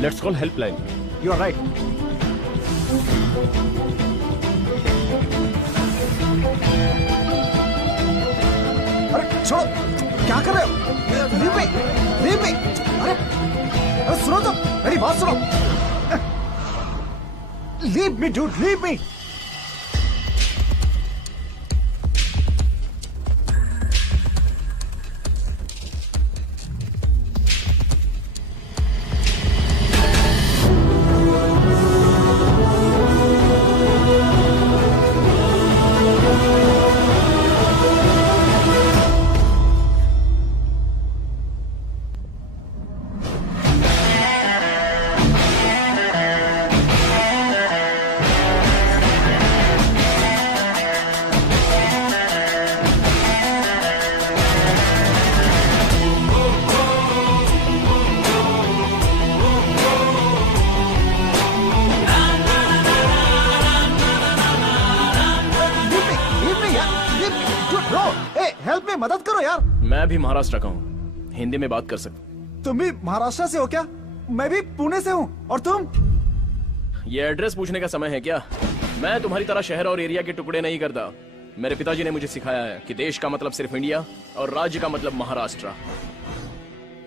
Let's call helpline. You are right. अरे छोड़ो, क्या कर रहे हो? Leave me, leave me. अरे सुनो तो, मेरी बात सुनो। Leave me dude, leave me. मदद करो यार। मैं भी महाराष्ट्र का हूँ, हिंदी में बात कर सकता। तुम भी महाराष्ट्र से हो क्या? मैं भी पुणे से हूँ। और तुम? ये एड्रेस पूछने का समय है क्या? मैं तुम्हारी तरह शहर और एरिया के टुकड़े नहीं करता। मेरे पिताजी ने मुझे सिखाया है कि देश का मतलब सिर्फ इंडिया और राज्य का मतलब महाराष्ट्र।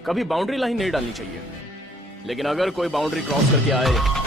कभी बाउंड्री लाइन नहीं डालनी चाहिए, लेकिन अगर कोई बाउंड्री क्रॉस करके आए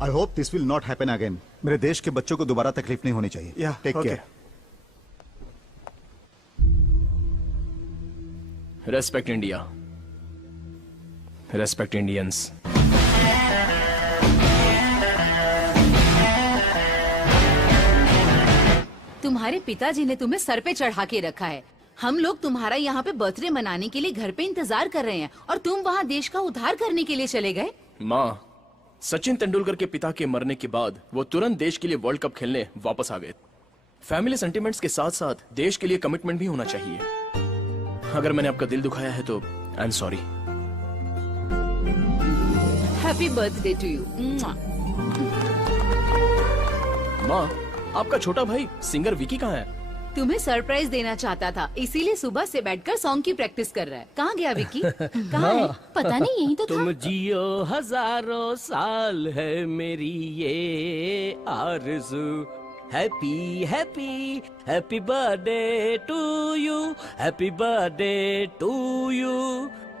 I hope this will not happen again. मेरे देश के बच्चों को दोबारा तकलीफ नहीं होनी चाहिए। Yeah, Take okay. care. Respect India. Respect Indians. तुम्हारे पिताजी ने तुम्हें सर पे चढ़ा के रखा है। हम लोग तुम्हारा यहाँ पे बर्थडे मनाने के लिए घर पे इंतजार कर रहे हैं और तुम वहाँ देश का उद्धार करने के लिए चले गए। माँ, सचिन तेंदुलकर के पिता के मरने के बाद वो तुरंत देश के लिए वर्ल्ड कप खेलने वापस आ गए। फैमिली सेंटिमेंट्स के साथ साथ देश के लिए कमिटमेंट भी होना चाहिए। अगर मैंने आपका दिल दुखाया है तो I am sorry. Happy birthday to you. माँ, आपका छोटा भाई सिंगर विकी कहाँ है? तुम्हें सरप्राइज देना चाहता था, इसीलिए सुबह से बैठकर सॉन्ग की प्रैक्टिस कर रहा है। कहाँ गया विकी? कहाँ है? पता नहीं, यही तो था। तुम जियो हजारों साल है मेरी ये आरज़ू। Happy happy happy birthday to you, happy birthday to you,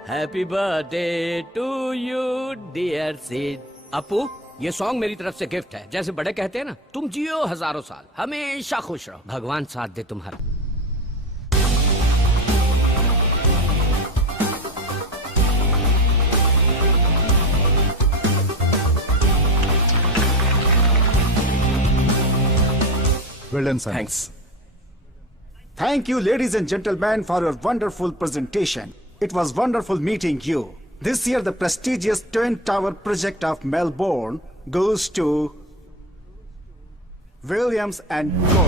happy birthday to you dear Sid. Apu, ये सॉन्ग मेरी तरफ से गिफ्ट है। जैसे बड़े कहते हैं ना, तुम जियो हजारों साल, हमेशा खुश रहो, भगवान साथ दे तुम्हारा। Well done, son. Thanks. Thank you, ladies and gentlemen, for your wonderful presentation. It was wonderful meeting you. This year, the prestigious Twin Tower project of Melbourne goes to Williams and Co.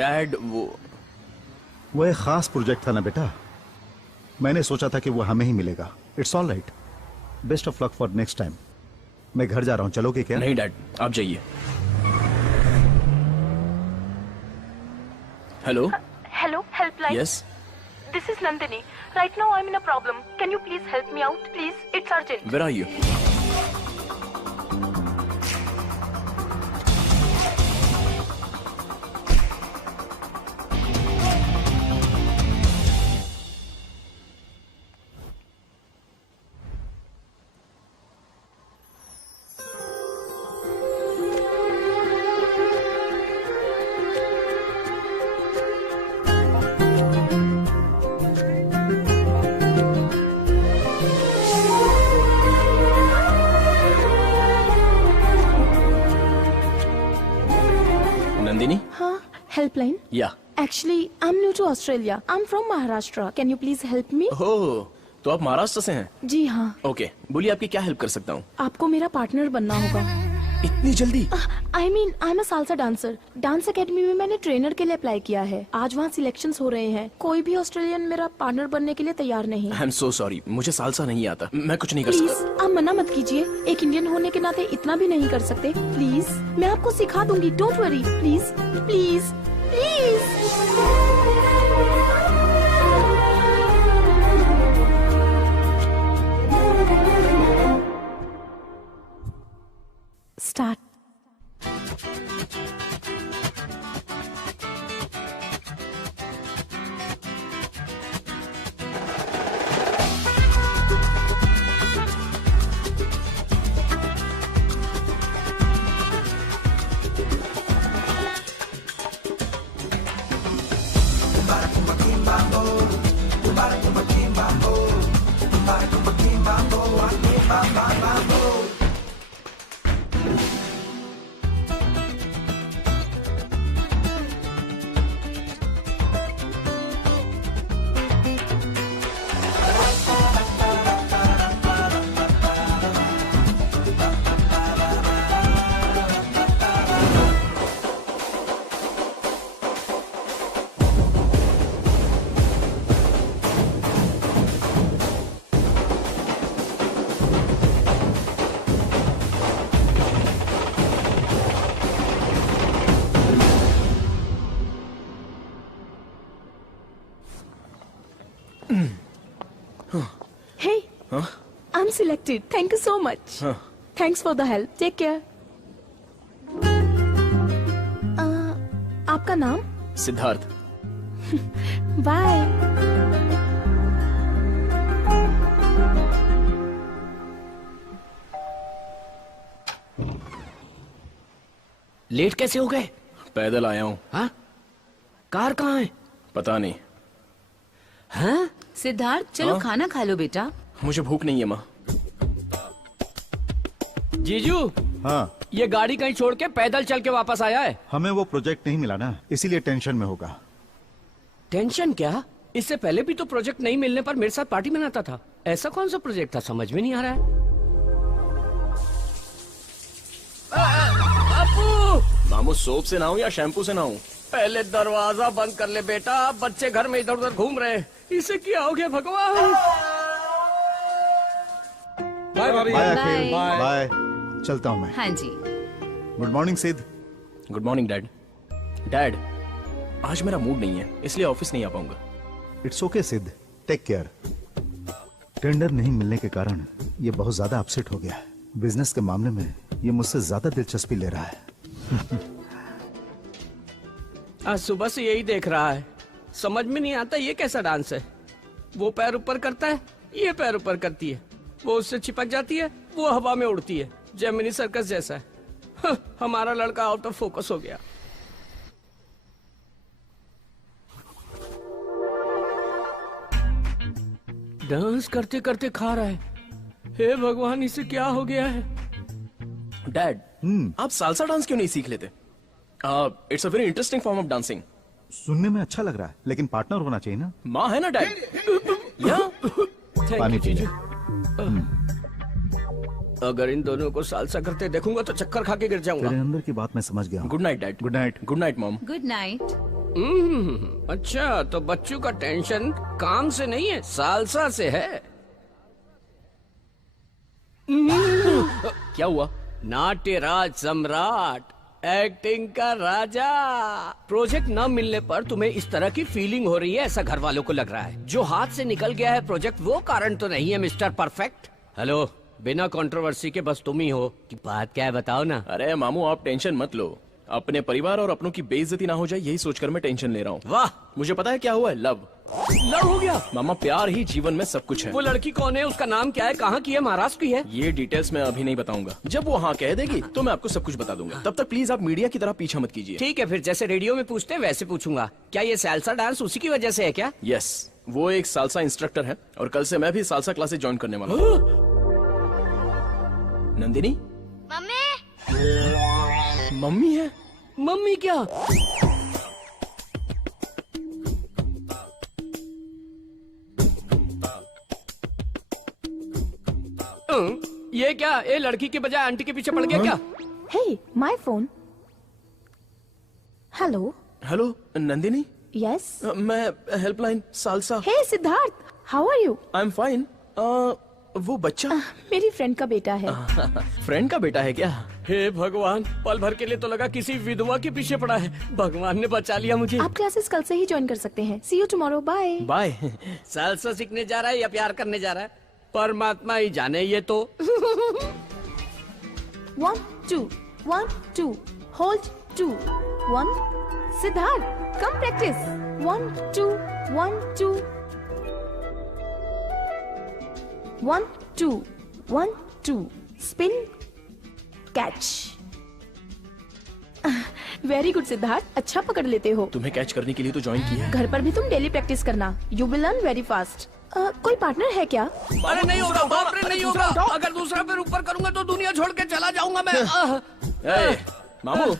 Dad वो एक खास project था ना बेटा, मैंने सोचा था कि वो हमें ही मिलेगा। It's all right, best of luck for next time. मैं घर जा रहा हूँ, चलोगे क्या? नहीं डैड, आप जाइए। Hello. Hello, helpline. Yes. This is Nandini. Right now I'm in a problem. Can you please help me out, please? It's urgent. Where are you? Nandini? Huh? Helpline? या। Actually, I'm new to Australia. I'm from Maharashtra. Can you please help me? ओह, तो आप महाराष्ट्र से हैं? जी हाँ, okay, बोलिए आपकी क्या help कर सकता हूँ? आपको मेरा पार्टनर बनना होगा। इतनी जल्दी? I mean, I'm a salsa dancer. Dance academy में मैंने ट्रेनर के लिए अप्लाई किया है। आज वहाँ सिलेक्शंस हो रहे हैं। कोई भी ऑस्ट्रेलियन मेरा पार्टनर बनने के लिए तैयार नहीं। आई एम सो सॉरी, मुझे सालसा नहीं आता, मैं कुछ नहीं कर प्लीज सकता। आप मना मत कीजिए, एक इंडियन होने के नाते इतना भी नहीं कर सकते। प्लीज, मैं आपको सिखा दूंगी, don't worry. Please please please. Start. Hey, I'm selected. Thank you so much. Thanks for the help. Take care. आपका नाम? सिद्धार्थ। Bye. लेट कैसे हो गए? पैदल आया हूँ। हाँ? कार कहाँ है? पता नहीं। हाँ? सिद्धार्थ, चलो हाँ? खाना खा लो बेटा। मुझे भूख नहीं है माँ। जीजू, हाँ, ये गाड़ी कहीं छोड़ के पैदल चल के वापस आया है। हमें वो प्रोजेक्ट नहीं मिला ना, इसीलिए टेंशन में होगा। टेंशन क्या? इससे पहले भी तो प्रोजेक्ट नहीं मिलने पर मेरे साथ पार्टी मनाता था। ऐसा कौन सा प्रोजेक्ट था, समझ में नहीं आ रहा है। अपू! मामू, सोप से नहाऊं या शैम्पू से नहाऊं? पहले दरवाजा बंद कर ले बेटा, बच्चे घर में इधर उधर घूम रहे हैं। इसे क्या हो गया भगवान? बाय भाभी। Bye. अखिल, बाय। चलता हूँ मैं। हाँ जी। Good morning Siddh. Good morning dad. Dad, आज मेरा मूड नहीं है, इसलिए ऑफिस नहीं आ पाऊंगा। इट्स ओके सिद्ध, टेक केयर। टेंडर नहीं मिलने के कारण ये बहुत ज्यादा अपसेट हो गया है। बिजनेस के मामले में ये मुझसे ज्यादा दिलचस्पी ले रहा है। आज सुबह से यही देख रहा है। समझ में नहीं आता ये कैसा डांस है। वो पैर ऊपर करता है, ये पैर ऊपर करती है, वो उससे चिपक जाती है, वो हवा में उड़ती है। जेमिनी सर्कस जैसा है। हमारा लड़का आउट ऑफ फोकस हो गया। डांस करते करते खा रहा है। हे भगवान, इसे क्या हो गया है? डैड, आप सालसा डांस क्यों नहीं सीख लेते? It's a very interesting form of dancing. सुनने में अच्छा लग रहा है, लेकिन पार्टनर होना चाहिए ना। माँ है ना डैड। या पानी पी ले। अगर इन दोनों को सालसा करते देखूंगा तो चक्कर खा के गिर जाऊंगा। तेरे अंदर की बात मैं समझ गया हूँ। Good night dad. Good night. Good night mom. Good night. अच्छा, तो बच्चों का टेंशन काम से नहीं है, सालसा से है। क्या हुआ? नाट्यराज सम्राट, एक्टिंग का राजा। प्रोजेक्ट न मिलने पर तुम्हें इस तरह की फीलिंग हो रही है, ऐसा घर वालों को लग रहा है। जो हाथ से निकल गया है प्रोजेक्ट, वो कारण तो नहीं है मिस्टर परफेक्ट। हेलो, बिना कंट्रोवर्सी के बस तुम ही हो कि बात क्या है, बताओ ना। अरे मामू, आप टेंशन मत लो। अपने परिवार और अपनों की बेइज्जती ना हो जाए, यही सोचकर मैं टेंशन ले रहा हूँ। वाह, मुझे पता है क्या हुआ है। लव हो गया। मामा, प्यार ही जीवन में सब कुछ है। वो लड़की कौन है, उसका नाम क्या है, कहाँ की है, महाराष्ट्र की है? ये डिटेल्स मैं अभी नहीं बताऊंगा। जब वो हाँ कह देगी तो मैं आपको सब कुछ बता दूंगा। तब तक प्लीज आप मीडिया की तरह पीछा मत कीजिए। ठीक है, फिर जैसे रेडियो में पूछते हैं वैसे पूछूंगा। क्या ये सालसा डांस उसी की वजह से है क्या? यस, वो एक सालसा इंस्ट्रक्टर है और कल से मैं भी सालसा क्लासेस ज्वाइन करने वाला हूँ। नंदिनी, मम्मी है। मम्मी क्या? ये क्या, ये लड़की के बजाय आंटी के पीछे पड़ गया क्या? Hey, my phone. Hello. Hello Nandini. Yes. मैं helpline salsa. Hey, Siddharth. How are you? I am fine. वो बच्चा मेरी फ्रेंड का बेटा है। फ्रेंड का बेटा है क्या? हे भगवान, पल भर के लिए तो लगा किसी विधवा के पीछे पड़ा है। भगवान ने बचा लिया मुझे। आप क्लासेस कल से ही ज्वाइन कर सकते हैं। See you tomorrow. Bye. Bye. Salsa सीखने जा रहा है या प्यार करने जा रहा है, परमात्मा ही जाने। ये तो 1, 2, 1, 2. Hold 2, 1. Siddharth, come practice. 1, 2, 1, 2. 1, 2, 1, 2. Spin, catch. Very good Siddharth, अच्छा पकड़ लेते हो। तुम्हें कैच करने के लिए तो ज्वाइन किया है। घर पर भी तुम डेली प्रैक्टिस करना। You will learn very fast. कोई पार्टनर है क्या? अरे नहीं होगा, बाप रे, नहीं होगा। अगर दूसरा पैर ऊपर करूंगा तो दुनिया छोड़ के चला जाऊंगा मैं। ए, मामू,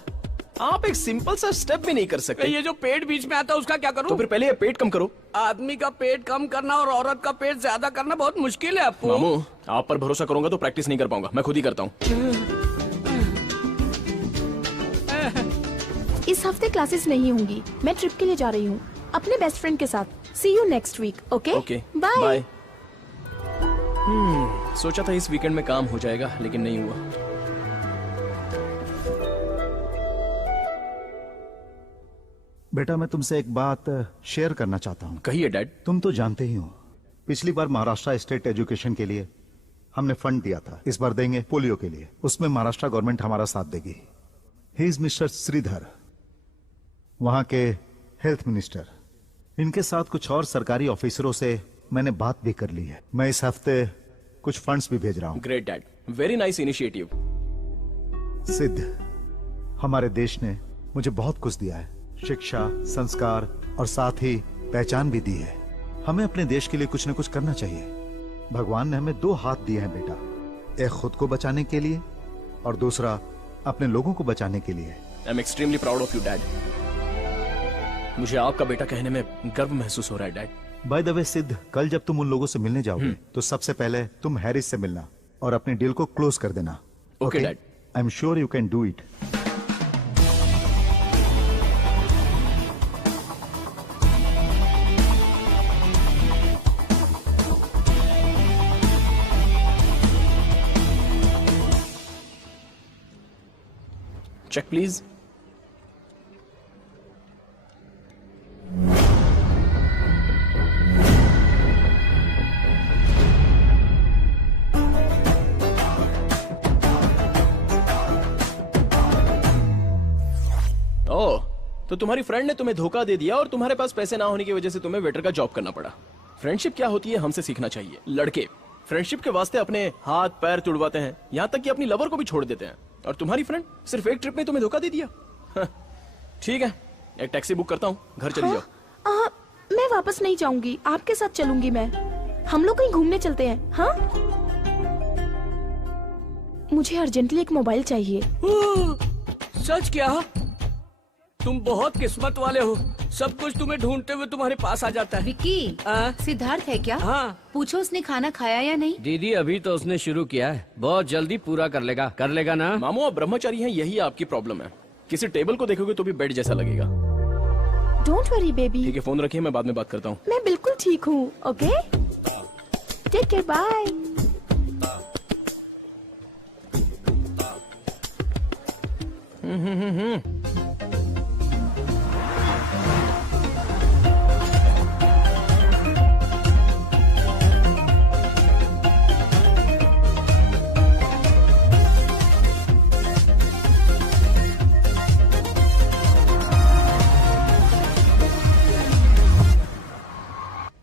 आप एक सिंपल सा स्टेप भी नहीं कर सकते। ये जो पेट बीच में आता है उसका क्या करूं? तो फिर पहले ये पेट कम करो। आदमी का पेट कम करना और औरत का पेट ज्यादा करना बहुत मुश्किल है आपको। मामू, आप पर भरोसा करूंगा तो प्रैक्टिस नहीं कर पाऊंगा। मैं खुद ही करता हूँ। इस हफ्ते क्लासेस नहीं होंगी। मैं ट्रिप के लिए जा रही हूँ अपने बेस्ट फ्रेंड के साथ। See you next week. Okay okay, bye. Bye. सोचा था इस वीकेंड में काम हो जाएगा, लेकिन नहीं हुआ। बेटा, मैं तुमसे एक बात शेयर करना चाहता हूँ। कहिए डैड। तुम तो जानते ही हो, पिछली बार महाराष्ट्र स्टेट एजुकेशन के लिए हमने फंड दिया था। इस बार देंगे पोलियो के लिए। उसमें महाराष्ट्र गवर्नमेंट हमारा साथ देगी। ही इज मिस्टर श्रीधर, वहां के हेल्थ मिनिस्टर। इनके साथ कुछ और सरकारी ऑफिसरों से मैंने बात भी कर ली है। मैं इस हफ्ते कुछ फंड्स भी भेज रहा हूं। Great dad, very nice initiative. सिद्ध, हमारे देश ने मुझे बहुत कुछ दिया है, शिक्षा, संस्कार और साथ ही पहचान भी दी है। हमें अपने देश के लिए कुछ न कुछ करना चाहिए। भगवान ने हमें 2 हाथ दिए हैं बेटा, एक खुद को बचाने के लिए और दूसरा अपने लोगों को बचाने के लिए। I am extremely proud of you dad. मुझे आपका बेटा कहने में गर्व महसूस हो रहा है डैड। बाय द वे सिद्ध, कल जब तुम उन लोगों से मिलने जाओगे तो सबसे पहले तुम हैरिस से मिलना और अपने डील को क्लोज कर देना। Okay dad. I am sure you can do it. Check please. तो तुम्हारी फ्रेंड ने तुम्हें धोखा दे दिया और तुम्हारे पास पैसे ना होने की वजह से तुम्हें वेटर का जॉब करना पड़ा। फ्रेंडशिप क्या होती है हमसे सीखना चाहिए। लड़के फ्रेंडशिप के वास्ते अपने हाथ पैर तुड़वाते हैं, यहाँ तक कि अपनी लवर को भी छोड़ देते हैं, और तुम्हारी फ्रेंड सिर्फ एक ट्रिप में तुम्हें धोखा दे दिया। ठीक है, एक टैक्सी बुक करता हूँ, घर चली जाओ। मैं वापस नहीं जाऊंगी, आपके साथ चलूंगी मैं। हम लोग कहीं घूमने चलते हैं। हाँ, मुझे अर्जेंटली एक मोबाइल चाहिए। सच क्या? तुम बहुत किस्मत वाले हो, सब कुछ तुम्हें ढूंढते हुए तुम्हारे पास आ जाता है। विक्की, सिद्धार्थ है क्या? हाँ। पूछो उसने खाना खाया या नहीं। दीदी अभी तो उसने शुरू किया है, बहुत जल्दी पूरा कर लेगा ना। मामू आप ब्रह्मचारी हैं, यही आपकी प्रॉब्लम है। किसी टेबल को देखोगे तो भी बेड जैसा लगेगा। Don't worry baby. ठीक है, फोन रखिए, मैं बाद में बात करता हूँ। मैं बिल्कुल ठीक हूँ। Okay, take care, bye.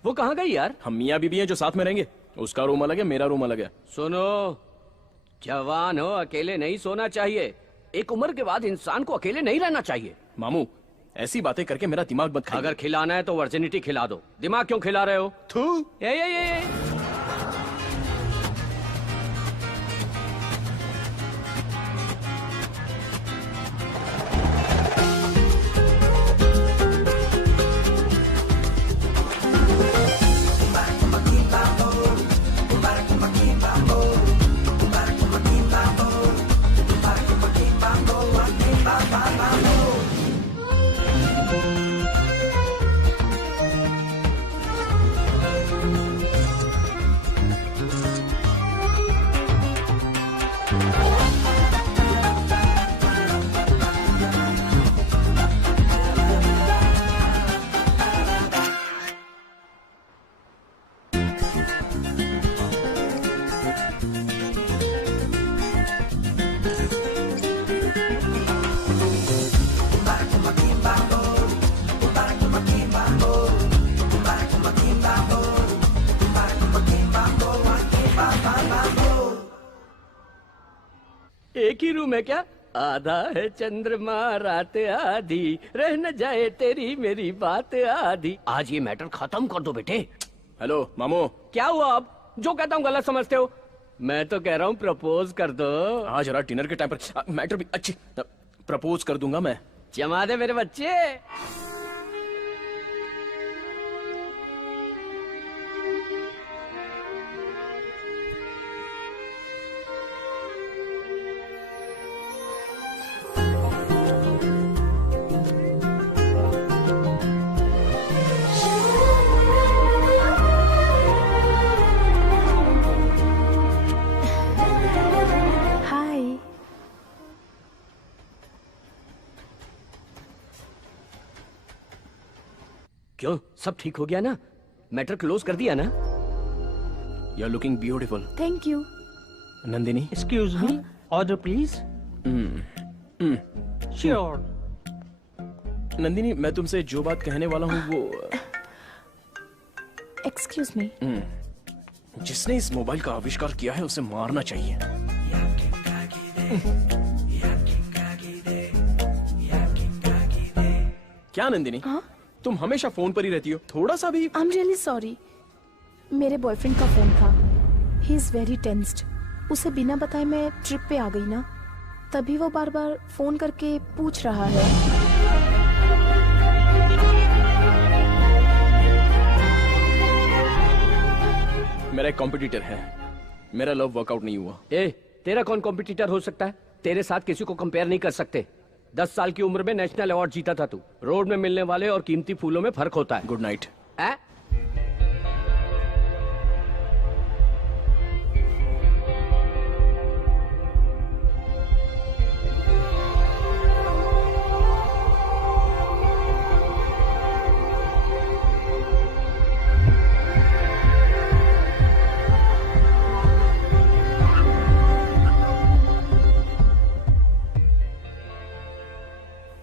वो कहाँ गई यार? हम मियाँ बीबी हैं जो साथ में रहेंगे, उसका रूम अलग है, मेरा रूम अलग है। सुनो, जवान हो, अकेले नहीं सोना चाहिए। एक उम्र के बाद इंसान को अकेले नहीं रहना चाहिए। मामू ऐसी बातें करके मेरा दिमाग मत खाइए। अगर खिलाना है तो वर्जिनिटी खिला दो, दिमाग क्यों खिला रहे हो? थू। ये। एक ही रूम है क्या? आधा है चंद्रमा रात आधी, रह न जाए तेरी मेरी बात आधी। आज ये मैटर खत्म कर दो बेटे। हेलो मामू। क्या हुआ? अब जो कहता हूँ गलत समझते हो? मैं तो कह रहा हूँ प्रपोज कर दो। हाँ जरा डिनर के टाइम पर मैटर भी अच्छी प्रपोज कर दूंगा मैं। जमा दे मेरे बच्चे। क्यों, सब ठीक हो गया ना? मैटर क्लोज कर दिया ना? You are looking beautiful. Thank you. Nandini, excuse me, order please. Sure. Nandini, मैं तुमसे जो बात कहने वाला हूँ वो। Excuse me. जिसने इस मोबाइल का आविष्कार किया है उसे मारना चाहिए। क्या नंदिनी? हाँ? तुम हमेशा फोन पर ही रहती हो, थोड़ा सा भी। आई एम रियली सॉरी, मेरे बॉयफ्रेंड का फोन था। He is very tensed. उसे बिना बताए मैं ट्रिप पे आ गई ना, तभी वो बार बार फोन करके पूछ रहा है। मेरा एक कॉम्पिटिटर है, मेरा लव वर्कआउट नहीं हुआ। ए, तेरा कौन कॉम्पिटिटर हो सकता है? तेरे साथ किसी को कंपेयर नहीं कर सकते। 10 साल की उम्र में नेशनल अवार्ड जीता था तू। रोड में मिलने वाले और कीमती फूलों में फर्क होता है। Good night.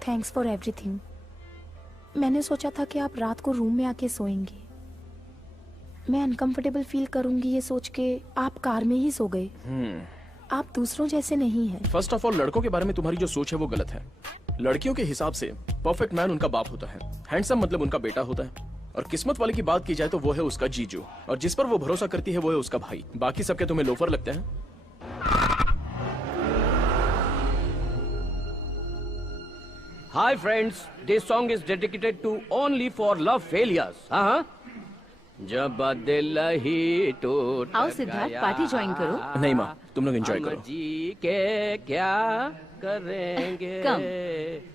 Thanks for everything. मैंने सोचा था कि आप रात को रूम में आके सोएंगे। मैं अनकंफर्टेबल फील करूंगी ये सोच के आप कार में ही सो गए। आप दूसरों जैसे नहीं हैं। फर्स्ट ऑफ ऑल, लड़कों के बारे में तुम्हारी जो सोच है वो गलत है। लड़कियों के हिसाब से परफेक्ट मैन उनका बाप होता है, हैंडसम मतलब उनका बेटा होता है, और किस्मत वाले की बात की जाए तो वो है उसका जीजू, और जिस पर वो भरोसा करती है वो है उसका भाई। बाकी सबके तुम्हें लोफर लगते हैं। Hi friends, this song is dedicated to only for love failures. जब दिल ही टूट आओ सिद्धार्थ, पार्टी ज्वाइन करो। नहीं माँ, तुम लोग एंजॉय हम करो। जी के क्या करेंगे कम।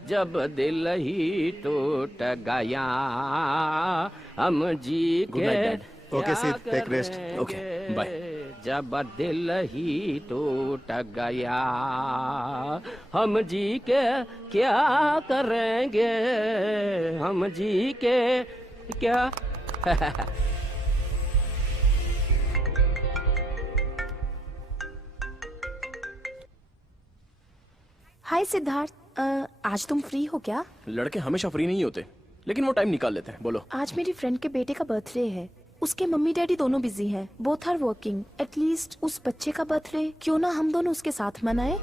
जब दिल ही टूट गया, हम जी Good के night, Dad. क्या Okay, Sid, take rest. करेंगे Okay, bye. जब दिल ही टूट गया, हम जी के क्या करेंगे, हम जी के क्या हाय सिद्धार्थ, आज तुम फ्री हो क्या? लड़के हमेशा फ्री नहीं होते, लेकिन वो टाइम निकाल लेते हैं। बोलो। आज मेरी फ्रेंड के बेटे का बर्थडे है। उसके मम्मी डैडी दोनों बिजी हैं, बोथ आर वर्किंग। एटलीस्ट उस बच्चे का बर्थडे क्यों ना हम दोनों उसके साथ मनाए।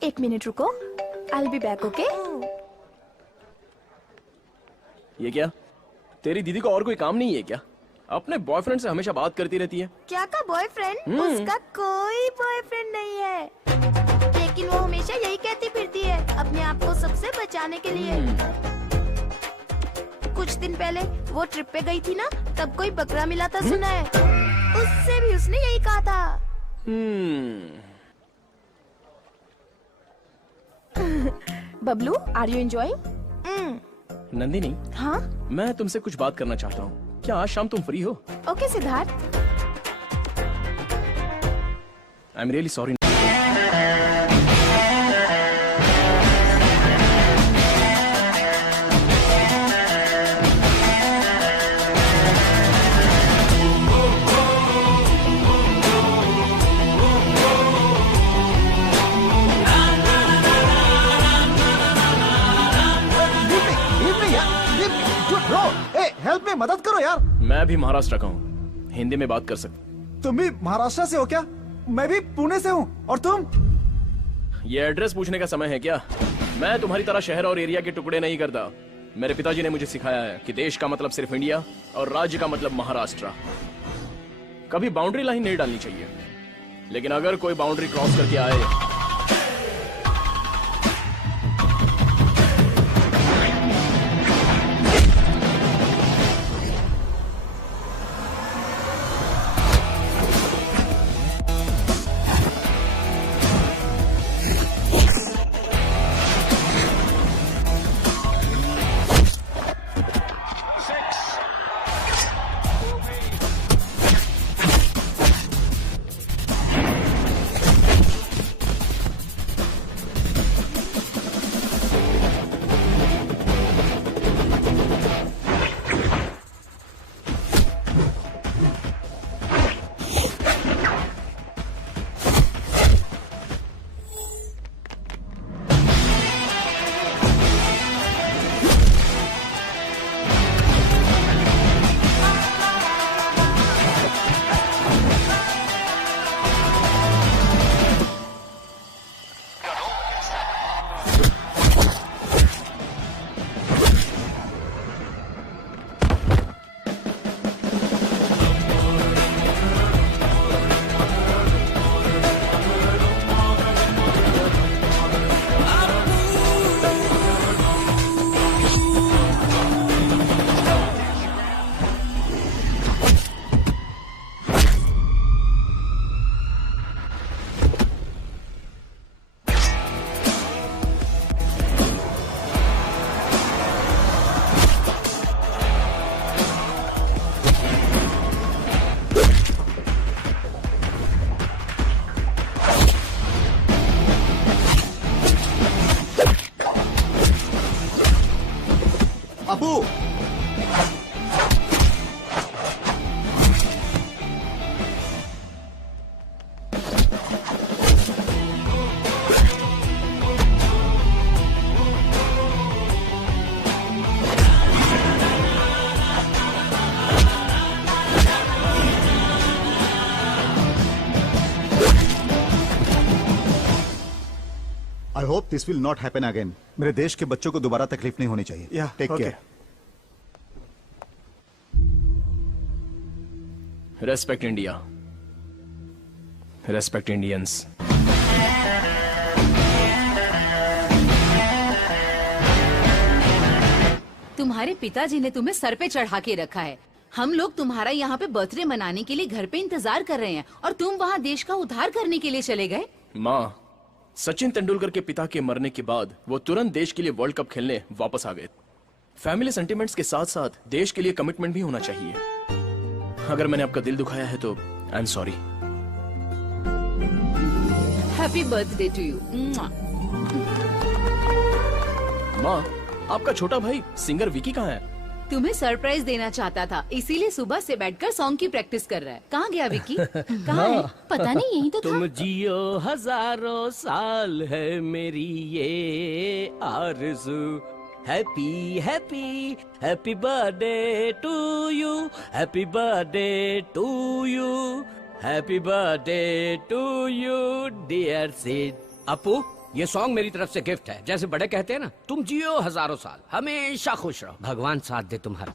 एक मिनट रुको, I will be back. Okay? ये क्या, तेरी दीदी को और कोई काम नहीं है क्या? अपने बॉयफ्रेंड से हमेशा बात करती रहती है। क्या का बॉयफ्रेंड? उसका कोई बॉयफ्रेंड नहीं है, लेकिन वो हमेशा यही कहती फिरती है अपने आप को सबसे बचाने के लिए। कुछ दिन पहले वो ट्रिप पे गई थी ना, तब कोई बकरा मिला था सुना है। उससे भी उसने यही कहा था। Bablu, are you enjoying? Nandini, हाँ? मैं तुमसे कुछ बात करना चाहता हूँ। क्या आज शाम तुम फ्री हो? Okay Siddharth. I am really sorry. Help में मदद करो यार। मैं भी महाराष्ट्र का हूँ, हिंदी में बात कर सकते। तुम भी महाराष्ट्र से हो क्या? मैं भी पुणे से हूँ। और तुम? ये एड्रेस पूछने का समय है क्या? मैं तुम्हारी तरह शहर और एरिया के टुकड़े नहीं करता। मेरे पिताजी ने मुझे सिखाया है कि देश का मतलब सिर्फ इंडिया और राज्य का मतलब महाराष्ट्र। कभी बाउंड्री लाइन नहीं डालनी चाहिए, लेकिन अगर कोई बाउंड्री क्रॉस करके आए I hope this will not happen again. मेरे देश के बच्चों को दोबारा तकलीफ नहीं होनी चाहिए। Yeah, take okay. Care. Respect India, respect Indians. तुम्हारे पिताजी ने तुम्हें सर पे चढ़ा के रखा है। हम लोग तुम्हारा यहाँ पे बर्थडे मनाने के लिए घर पे इंतजार कर रहे हैं और तुम वहाँ देश का उद्धार करने के लिए चले गए। माँ, सचिन तेंदुलकर के पिता के मरने के बाद वो तुरंत देश के लिए वर्ल्ड कप खेलने वापस आ गए। फैमिली सेंटिमेंट्स के साथ साथ देश के लिए कमिटमेंट भी होना चाहिए। अगर मैंने आपका दिल दुखाया है तो I am sorry. Happy birthday to you. माँ, आपका छोटा भाई सिंगर विकी कहाँ है? तुम्हें सरप्राइज देना चाहता था, इसीलिए सुबह से बैठकर सॉन्ग की प्रैक्टिस कर रहा है। कहाँ गया विकी? कहाँ है? पता नहीं, यही तो तुम था। जियो हजारों साल है मेरी ये आरज़ू। Happy happy happy birthday to you, happy birthday to you, happy birthday to you dear Sid. Apu, ये सॉन्ग मेरी तरफ से गिफ्ट है। जैसे बड़े कहते हैं ना, तुम जियो हजारों साल, हमेशा खुश रहो, भगवान साथ दे तुम्हारा।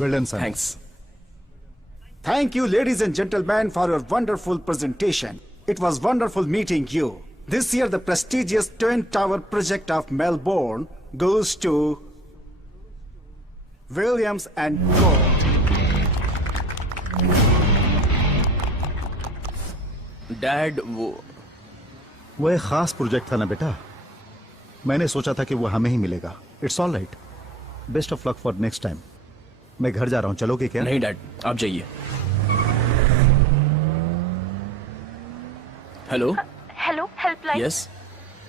Well done sir. Thanks. Thank you, ladies and gentlemen, for your wonderful presentation. It was wonderful meeting you. This year, the prestigious Twin Tower project of Melbourne goes to Williams and Co. Dad, वो एक खास project था ना बेटा, मैंने सोचा था कि वो हमें ही मिलेगा। It's all right, best of luck for next time. मैं घर जा रहा हूँ, चलोगे क्या? नहीं डैड, आप जाइए। Hello. Hello, helpline. Yes.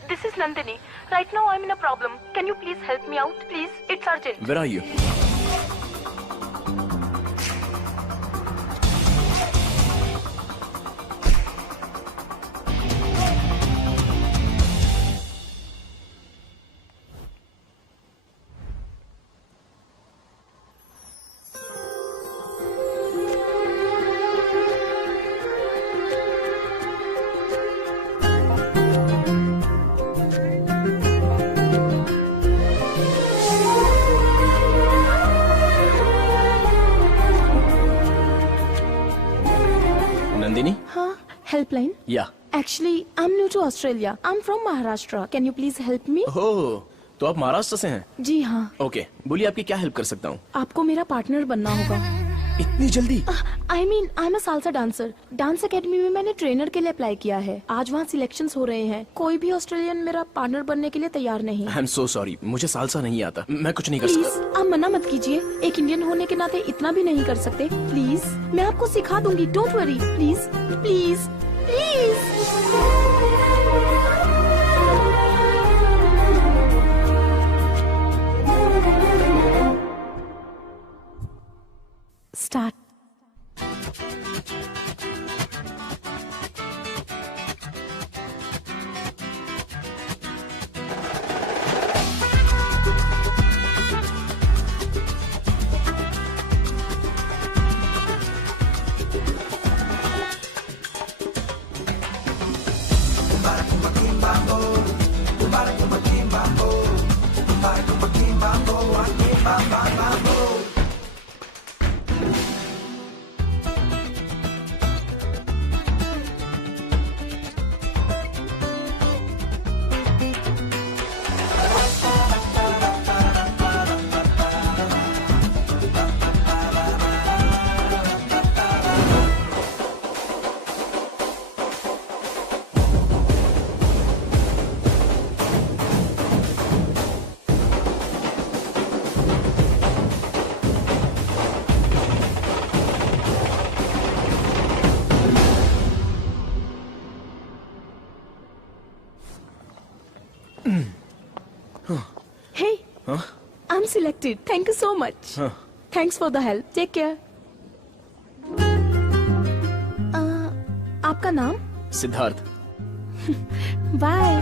This is Nandini. Right now I'm in a problem. Can you please help me out, please? It's urgent. Where are you? Nandini? हाँ, helpline. या। Actually, I'm new to Australia. I'm from Maharashtra. Can you please help me? ओह, तो आप महाराष्ट्र से हैं? जी हाँ, okay, बोलिए आपकी क्या हेल्प कर सकता हूँ? आपको मेरा पार्टनर बनना होगा। इतनी जल्दी? I mean I am a salsa dancer. Dance academy में मैंने ट्रेनर के लिए अप्लाई किया है। आज वहाँ सिलेक्शंस हो रहे हैं। कोई भी ऑस्ट्रेलियन मेरा पार्टनर बनने के लिए तैयार नहीं। आई एम सो सॉरी, मुझे सालसा नहीं आता, मैं कुछ नहीं कर प्लीज सकता। आप मना मत कीजिए। एक इंडियन होने के नाते इतना भी नहीं कर सकते। प्लीज, मैं आपको सिखा दूंगी। Don't worry. Please please please. Start. Hey, I'm selected. Thank you so much. Thanks for the help. Take care. आपका नाम? सिद्धार्थ। Bye.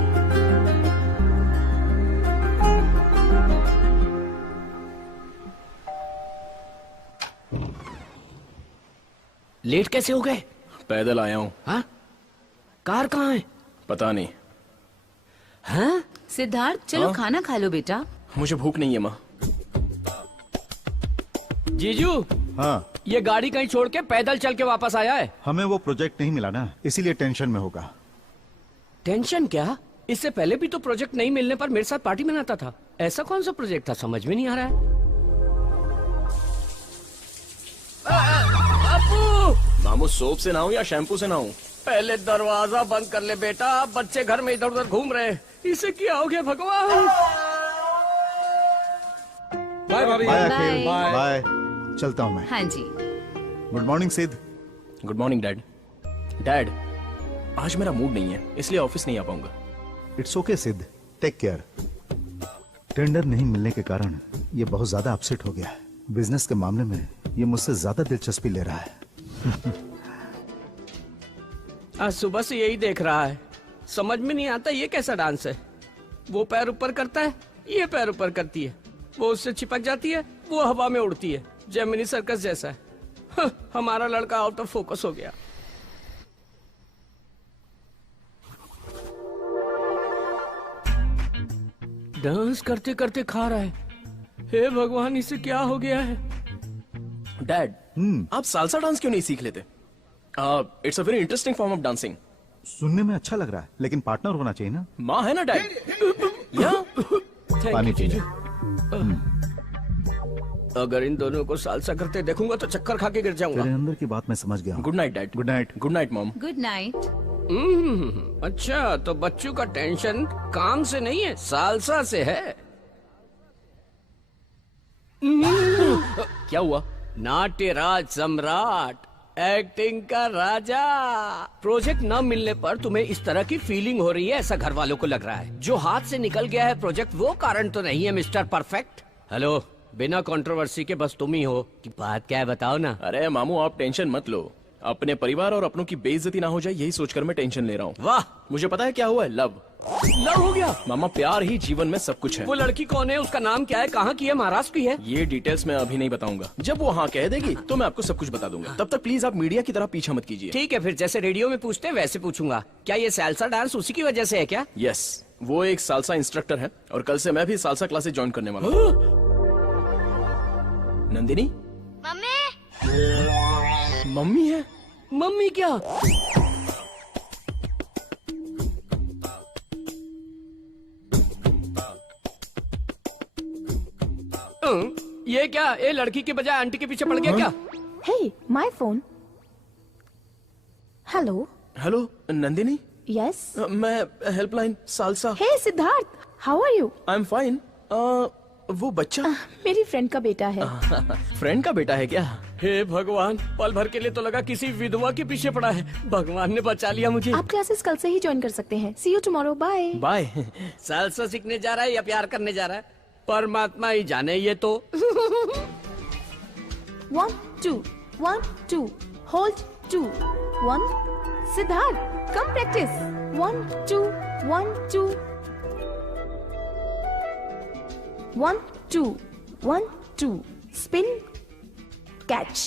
लेट कैसे हो गए? पैदल आया हूँ। हाँ? कार कहाँ है? पता नहीं। हाँ? सिद्धार्थ चलो हाँ? खाना खा लो बेटा। मुझे भूख नहीं है माँ। जीजू, हाँ, ये गाड़ी कहीं छोड़ के पैदल चल के वापस आया है। हमें वो प्रोजेक्ट नहीं मिला ना, इसीलिए टेंशन में होगा। टेंशन क्या? इससे पहले भी तो प्रोजेक्ट नहीं मिलने पर मेरे साथ पार्टी मनाता था। ऐसा कौन सा प्रोजेक्ट था समझ में नहीं आ रहा है। अपू! मामू सोप से नहाऊं या शैम्पू से नहाऊं? पहले दरवाजा बंद कर ले बेटा, बच्चे घर में इधर उधर घूम रहे हैं। इसे क्या हो गया भगवान? Bye Bye. अखिल, बाय। चलता हूँ मैं। हाँ जी। Good morning Siddh. Good morning dad. Dad, आज मेरा मूड नहीं है, इसलिए ऑफिस नहीं आ पाऊंगा। इट्स ओके सिद्ध, टेक केयर। टेंडर नहीं मिलने के कारण ये बहुत ज्यादा अपसेट हो गया है। बिजनेस के मामले में ये मुझसे ज्यादा दिलचस्पी ले रहा है। आज सुबह से यही देख रहा है। समझ में नहीं आता ये कैसा डांस है। वो पैर ऊपर करता है, ये पैर ऊपर करती है। वो उससे चिपक जाती है, वो हवा में उड़ती है। जेमिनी सर्कस जैसा है। हमारा लड़का आउट ऑफ फोकस हो गया। डांस करते करते खा रहा है। हे भगवान, इसे क्या हो गया है? डैड, आप सालसा डांस क्यों नहीं सीख लेते? It's a very interesting form of dancing. सुनने में अच्छा लग रहा है, लेकिन पार्टनर होना चाहिए ना। माँ है ना डैड? या थैंक पानी यू पी ले। जीजू। अगर इन दोनों को सालसा करते देखूंगा तो चक्कर खा के गिर जाऊंगा। तेरे अंदर की बात मैं समझ गया हूँ। Good night dad. Good night. Good night mom. Good night. अच्छा, तो बच्चों का टेंशन काम से नहीं है, सालसा से है। क्या हुआ? नाट्यराज सम्राट, एक्टिंग का राजा। प्रोजेक्ट न मिलने पर तुम्हें इस तरह की फीलिंग हो रही है, ऐसा घर वालों को लग रहा है। जो हाथ से निकल गया है प्रोजेक्ट, वो कारण तो नहीं है मिस्टर परफेक्ट। हेलो, बिना कंट्रोवर्सी के बस तुम ही हो कि बात क्या है बताओ ना। अरे मामू, आप टेंशन मत लो। अपने परिवार और अपनों की बेइज्जती ना हो जाए, यही सोचकर मैं टेंशन ले रहा हूँ। वाह, मुझे पता है क्या हुआ है। लव हो गया। मामा, प्यार ही जीवन में सब कुछ है। वो लड़की कौन है, उसका नाम क्या है, कहाँ की है, महाराष्ट्र की है? ये डिटेल्स मैं अभी नहीं बताऊंगा। जब वो हाँ कह देगी तो मैं आपको सब कुछ बता दूंगा। तब तक प्लीज आप मीडिया की तरह पीछा मत कीजिए। ठीक है, फिर जैसे रेडियो में पूछते हैं वैसे पूछूंगा। क्या ये सालसा डांस उसी की वजह से है क्या? यस, वो एक सालसा इंस्ट्रक्टर है और कल से मैं भी सालसा क्लासेस ज्वाइन करने वाला हूँ। नंदिनी, मम्मी है। मम्मी क्या? ये क्या, ये लड़की के बजाय आंटी के पीछे पड़ गया क्या? Hey, my phone. Hello. Hello Nandini. Yes. मैं helpline salsa. Hey, Siddharth. How are you? I am fine. वो बच्चा मेरी फ्रेंड का बेटा है। फ्रेंड का बेटा है क्या? हे भगवान, पल भर के लिए तो लगा किसी विधवा के पीछे पड़ा है। भगवान ने बचा लिया मुझे। आप क्लासेस कल से ही ज्वाइन कर सकते हैं। See you tomorrow. Bye. Bye. Salsa सीखने जा रहा है या प्यार करने जा रहा है, परमात्मा ही जाने। ये तो 1, 2, 1, 2. Hold 2, 1. Siddharth, come practice. 1, 2, 1, 2. 1, 2, 1, 2. Spin, catch.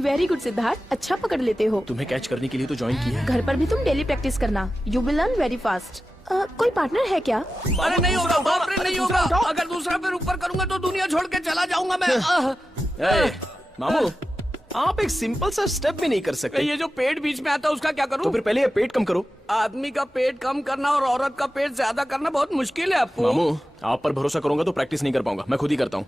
Very good Siddharth, अच्छा पकड़ लेते हो। तुम्हें कैच करने के लिए तो ज्वाइन किया है। घर पर भी तुम डेली प्रैक्टिस करना। You will learn very fast. कोई पार्टनर है क्या? अरे नहीं होगा, बाप रे नहीं होगा। अगर दूसरा पैर ऊपर करूंगा तो दुनिया छोड़ के चला जाऊंगा मैं। ए, मामू, आप एक सिंपल सा स्टेप भी नहीं कर सकते। ये जो पेट बीच में आता है उसका क्या करूं? तो फिर पहले ये पेट कम करो। आदमी का पेट कम करना और औरत का पेट ज्यादा करना बहुत मुश्किल है आपको। मामू, आप पर भरोसा करूंगा तो प्रैक्टिस नहीं कर पाऊंगा। मैं खुद ही करता हूँ।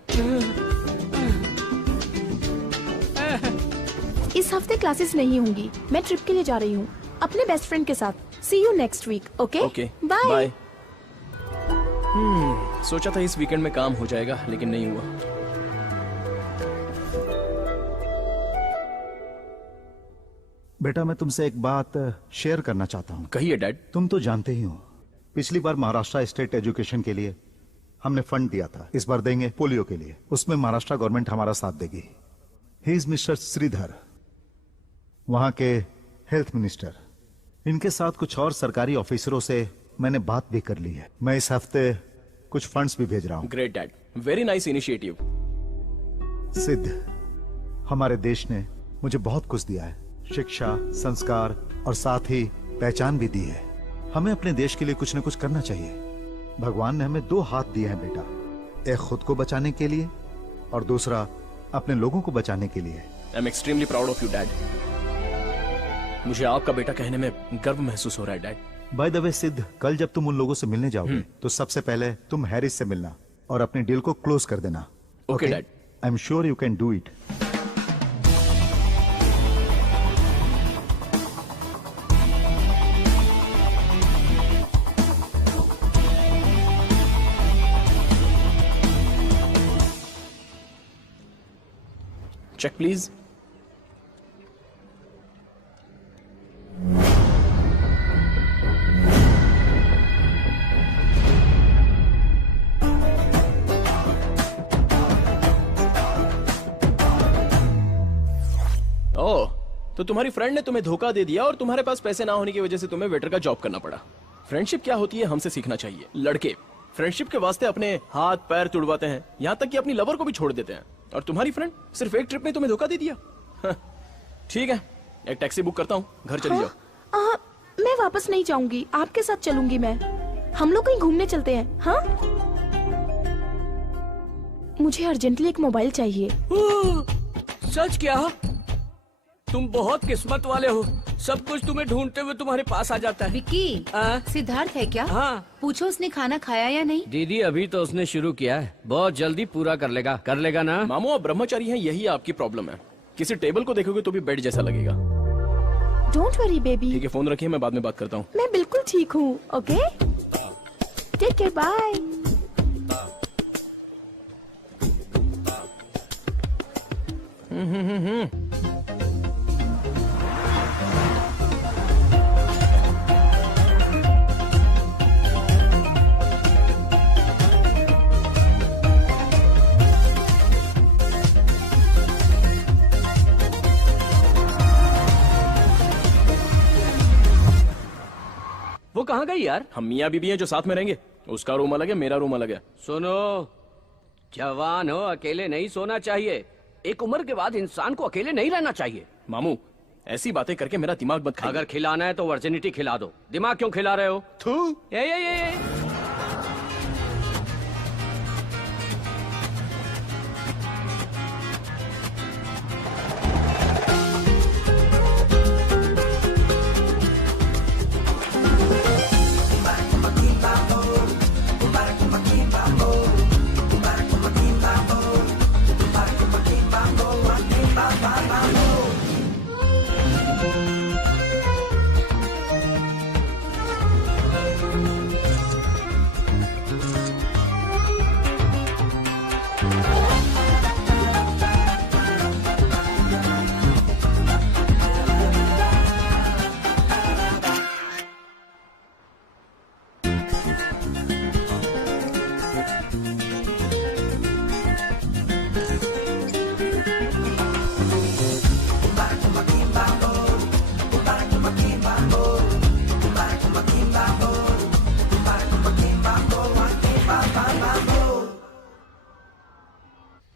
इस हफ्ते क्लासेस नहीं होंगी। मैं ट्रिप के लिए जा रही हूँ अपने बेस्ट फ्रेंड के साथ। See you next week. Okay okay, bye. Bye. सोचा था इस वीकेंड में काम हो जाएगा, लेकिन नहीं हुआ। बेटा, मैं तुमसे एक बात शेयर करना चाहता हूँ। कहिए डैड। तुम तो जानते ही हो, पिछली बार महाराष्ट्र स्टेट एजुकेशन के लिए हमने फंड दिया था। इस बार देंगे पोलियो के लिए। उसमें महाराष्ट्र गवर्नमेंट हमारा साथ देगी। ही इज मिस्टर श्रीधर, वहां के हेल्थ मिनिस्टर। इनके साथ कुछ और सरकारी ऑफिसरों से मैंने बात भी कर ली है। मैं इस हफ्ते कुछ फंड्स भी भेज रहा हूं। Great dad, very nice initiative. सिद्ध, हमारे देश ने मुझे बहुत कुछ दिया है, शिक्षा, संस्कार और साथ ही पहचान भी दी है। हमें अपने देश के लिए कुछ न कुछ करना चाहिए। भगवान ने हमें 2 हाथ दिए हैं बेटा, एक खुद को बचाने के लिए और दूसरा अपने लोगों को बचाने के लिए। I am extremely proud of you dad. मुझे आपका बेटा कहने में गर्व महसूस हो रहा है डैड। बाय द वे सिद्ध, कल जब तुम उन लोगों से मिलने जाओगे तो सबसे पहले तुम हैरिस से मिलना और अपने डील को क्लोज कर देना। Okay dad. I am sure you can do it. Check please. Oh, तो तुम्हारी फ्रेंड ने तुम्हें धोखा दे दिया और तुम्हारे पास पैसे ना होने की वजह से तुम्हें वेटर का जॉब करना पड़ा। फ्रेंडशिप क्या होती है हमसे सीखना चाहिए। लड़के फ्रेंडशिप के वास्ते अपने हाथ पैर तुड़वाते हैं, यहाँ तक कि अपनी लवर को भी छोड़ देते हैं, और तुम्हारी फ्रेंड सिर्फ एक ट्रिप में तुम्हें धोखा दे दिया। ठीक है, एक टैक्सी बुक करता हूँ, घर चली जाओ। मैं वापस नहीं जाऊंगी, आपके साथ चलूंगी मैं। हम लोग कहीं घूमने चलते हैं। हाँ, मुझे अर्जेंटली एक मोबाइल चाहिए। सच क्या? तुम बहुत किस्मत वाले हो, सब कुछ तुम्हें ढूंढते हुए तुम्हारे पास आ जाता है। विक्की, सिद्धार्थ है क्या? हाँ। पूछो उसने खाना खाया या नहीं। दीदी अभी तो उसने शुरू किया है, बहुत जल्दी पूरा कर लेगा ना। मामू आप ब्रह्मचारी हैं, यही आपकी प्रॉब्लम है। किसी टेबल को देखोगे तो भी बेड जैसा लगेगा। Don't worry baby. ठीक है, फोन रखिए, मैं बाद में बात करता हूँ। मैं बिल्कुल ठीक हूँ। Okay, take care, bye. वो कहाँ गई यार? हम मियाँ बीबी हैं जो साथ में रहेंगे। उसका रूम अलग है, मेरा रूम अलग है। सुनो, जवान हो, अकेले नहीं सोना चाहिए। एक उम्र के बाद इंसान को अकेले नहीं रहना चाहिए। मामू ऐसी बातें करके मेरा दिमाग मत खाइए। अगर खिलाना है तो वर्जिनिटी खिला दो, दिमाग क्यों खिला रहे हो? थू। ये।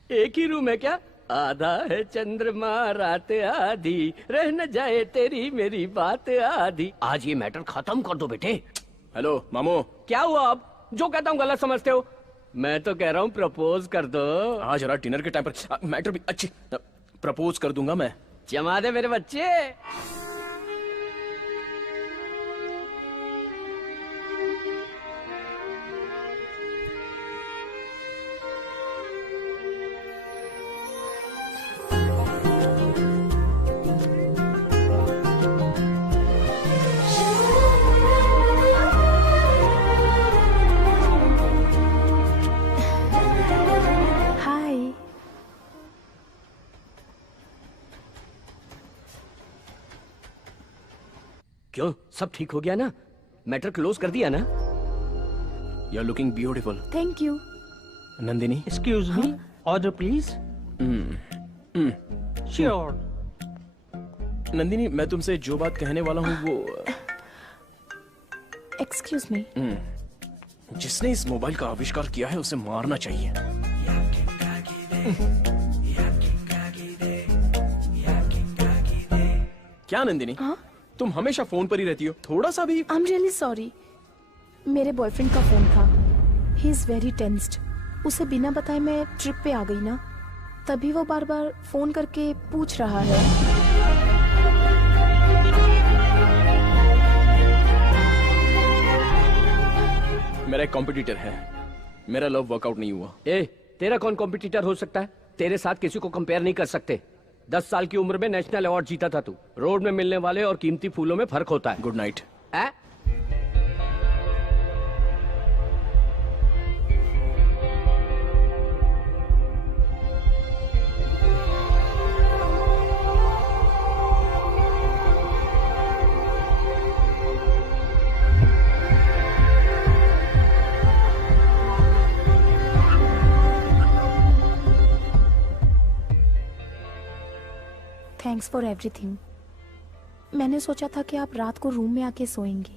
एक ही रूम है क्या? आधा है चंद्रमा रात आधी, रह न जाए तेरी मेरी बात आधी। आज ये मैटर खत्म कर दो बेटे। हेलो मामू। क्या हुआ अब? जो कहता हूँ गलत समझते हो? मैं तो कह रहा हूँ प्रपोज कर दो। आज जरा डिनर के टाइम पर मैटर भी अच्छी प्रपोज कर दूंगा मैं। जमा दे मेरे बच्चे। क्यों, सब ठीक हो गया ना? मैटर क्लोज कर दिया ना? You are looking beautiful. Thank you. Nandini, excuse me, order please. Sure. Nandini, मैं तुमसे जो बात कहने वाला हूँ वो एक्सक्यूज मी, जिसने इस मोबाइल का आविष्कार किया है उसे मारना चाहिए। क्या नंदिनी? हाँ? तुम हमेशा फोन पर ही रहती हो, थोड़ा सा भी? I am really sorry. मेरे बॉयफ्रेंड का फोन था। He is very tensed. उसे बिना बताए मैं ट्रिप पे आ गई ना, तभी वो बार बार फोन करके पूछ रहा है। मेरा एक कॉम्पिटिटर है, मेरा लव वर्कआउट नहीं हुआ। ए, तेरा कौन कॉम्पिटिटर हो सकता है? तेरे साथ किसी को कंपेयर नहीं कर सकते। 10 साल की उम्र में नेशनल अवार्ड जीता था तू। रोड में मिलने वाले और कीमती फूलों में फर्क होता है। Good night. Thanks for everything. मैंने सोचा था कि आप रात को रूम में आके सोएंगे।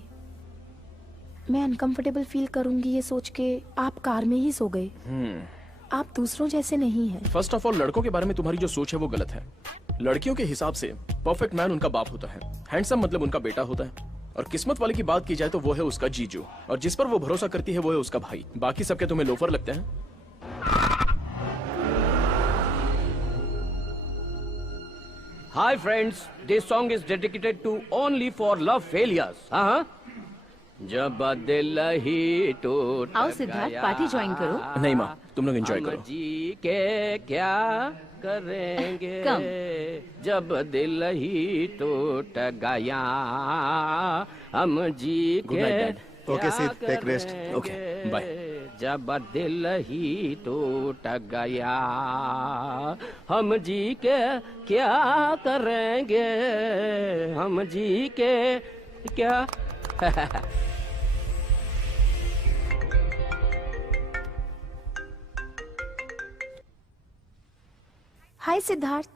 मैं अनकंफर्टेबल फील करूंगी ये सोच के आप कार में ही सो गए। आप दूसरों जैसे नहीं हैं। फर्स्ट ऑफ ऑल, लड़कों के बारे में तुम्हारी जो सोच है वो गलत है। लड़कियों के हिसाब से परफेक्ट मैन उनका बाप होता है, हैंडसम मतलब उनका बेटा होता है, और किस्मत वाले की बात की जाए तो वो है उसका जीजू, और जिस पर वो भरोसा करती है वो है उसका भाई। बाकी सबके तुम्हें लोफर लगते हैं। Hi friends, this song is dedicated to only for love failures. जब दिल ही टूट आओ सिद्धार्थ, पार्टी ज्वाइन करो। नहीं माँ, तुम लोग एंजॉय करो। हम जी के क्या करेंगे कम। जब दिल ही टूट गया, हम जी Good के night, Dad. Okay, Sid, take rest. Okay, bye. जब दिल ही टूट गया, हम जी के क्या करेंगे, हम जी के क्या। हाय सिद्धार्थ,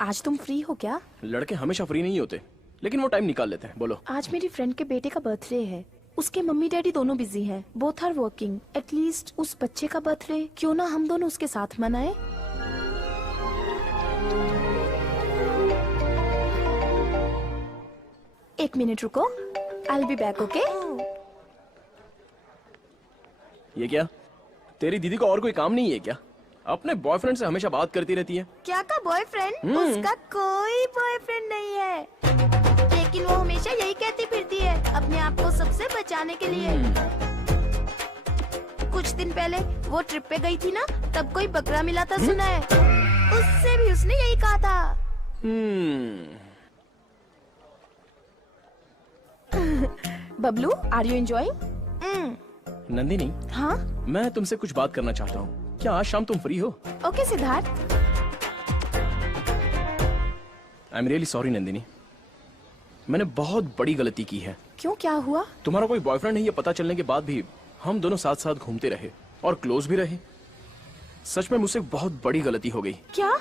आज तुम फ्री हो क्या? लड़के हमेशा फ्री नहीं होते, लेकिन वो टाइम निकाल लेते हैं। बोलो। आज मेरी फ्रेंड के बेटे का बर्थडे है। उसके मम्मी डैडी दोनों बिजी हैं। Both are working. एटलीस्ट उस बच्चे का बर्थडे क्यों ना हम दोनों उसके साथ मनाएं? एक मिनट रुको, I will be back. Okay? ये क्या, तेरी दीदी को और कोई काम नहीं है क्या? अपने बॉयफ्रेंड से हमेशा बात करती रहती है। क्या का बॉयफ्रेंड? उसका कोई बॉयफ्रेंड नहीं है, लेकिन वो हमेशा यही कहती फिरती है अपने आप को सबसे बचाने के लिए। कुछ दिन पहले वो ट्रिप पे गई थी ना, तब कोई बकरा मिला था सुना है। उससे भी उसने यही कहा था। Bablu, are you enjoying? Nandini, हाँ? मैं तुमसे कुछ बात करना चाहता हूँ। क्या आज शाम तुम फ्री हो? Okay Siddharth. I am really sorry Nandini, मैंने बहुत बड़ी गलती की है। क्यों, क्या हुआ? तुम्हारा कोई बॉयफ्रेंड है ये पता चलने के बाद भी हम दोनों साथ साथ घूमते रहे और क्लोज भी रहे। सच में मुझसे बहुत बड़ी गलती हो गई। क्या?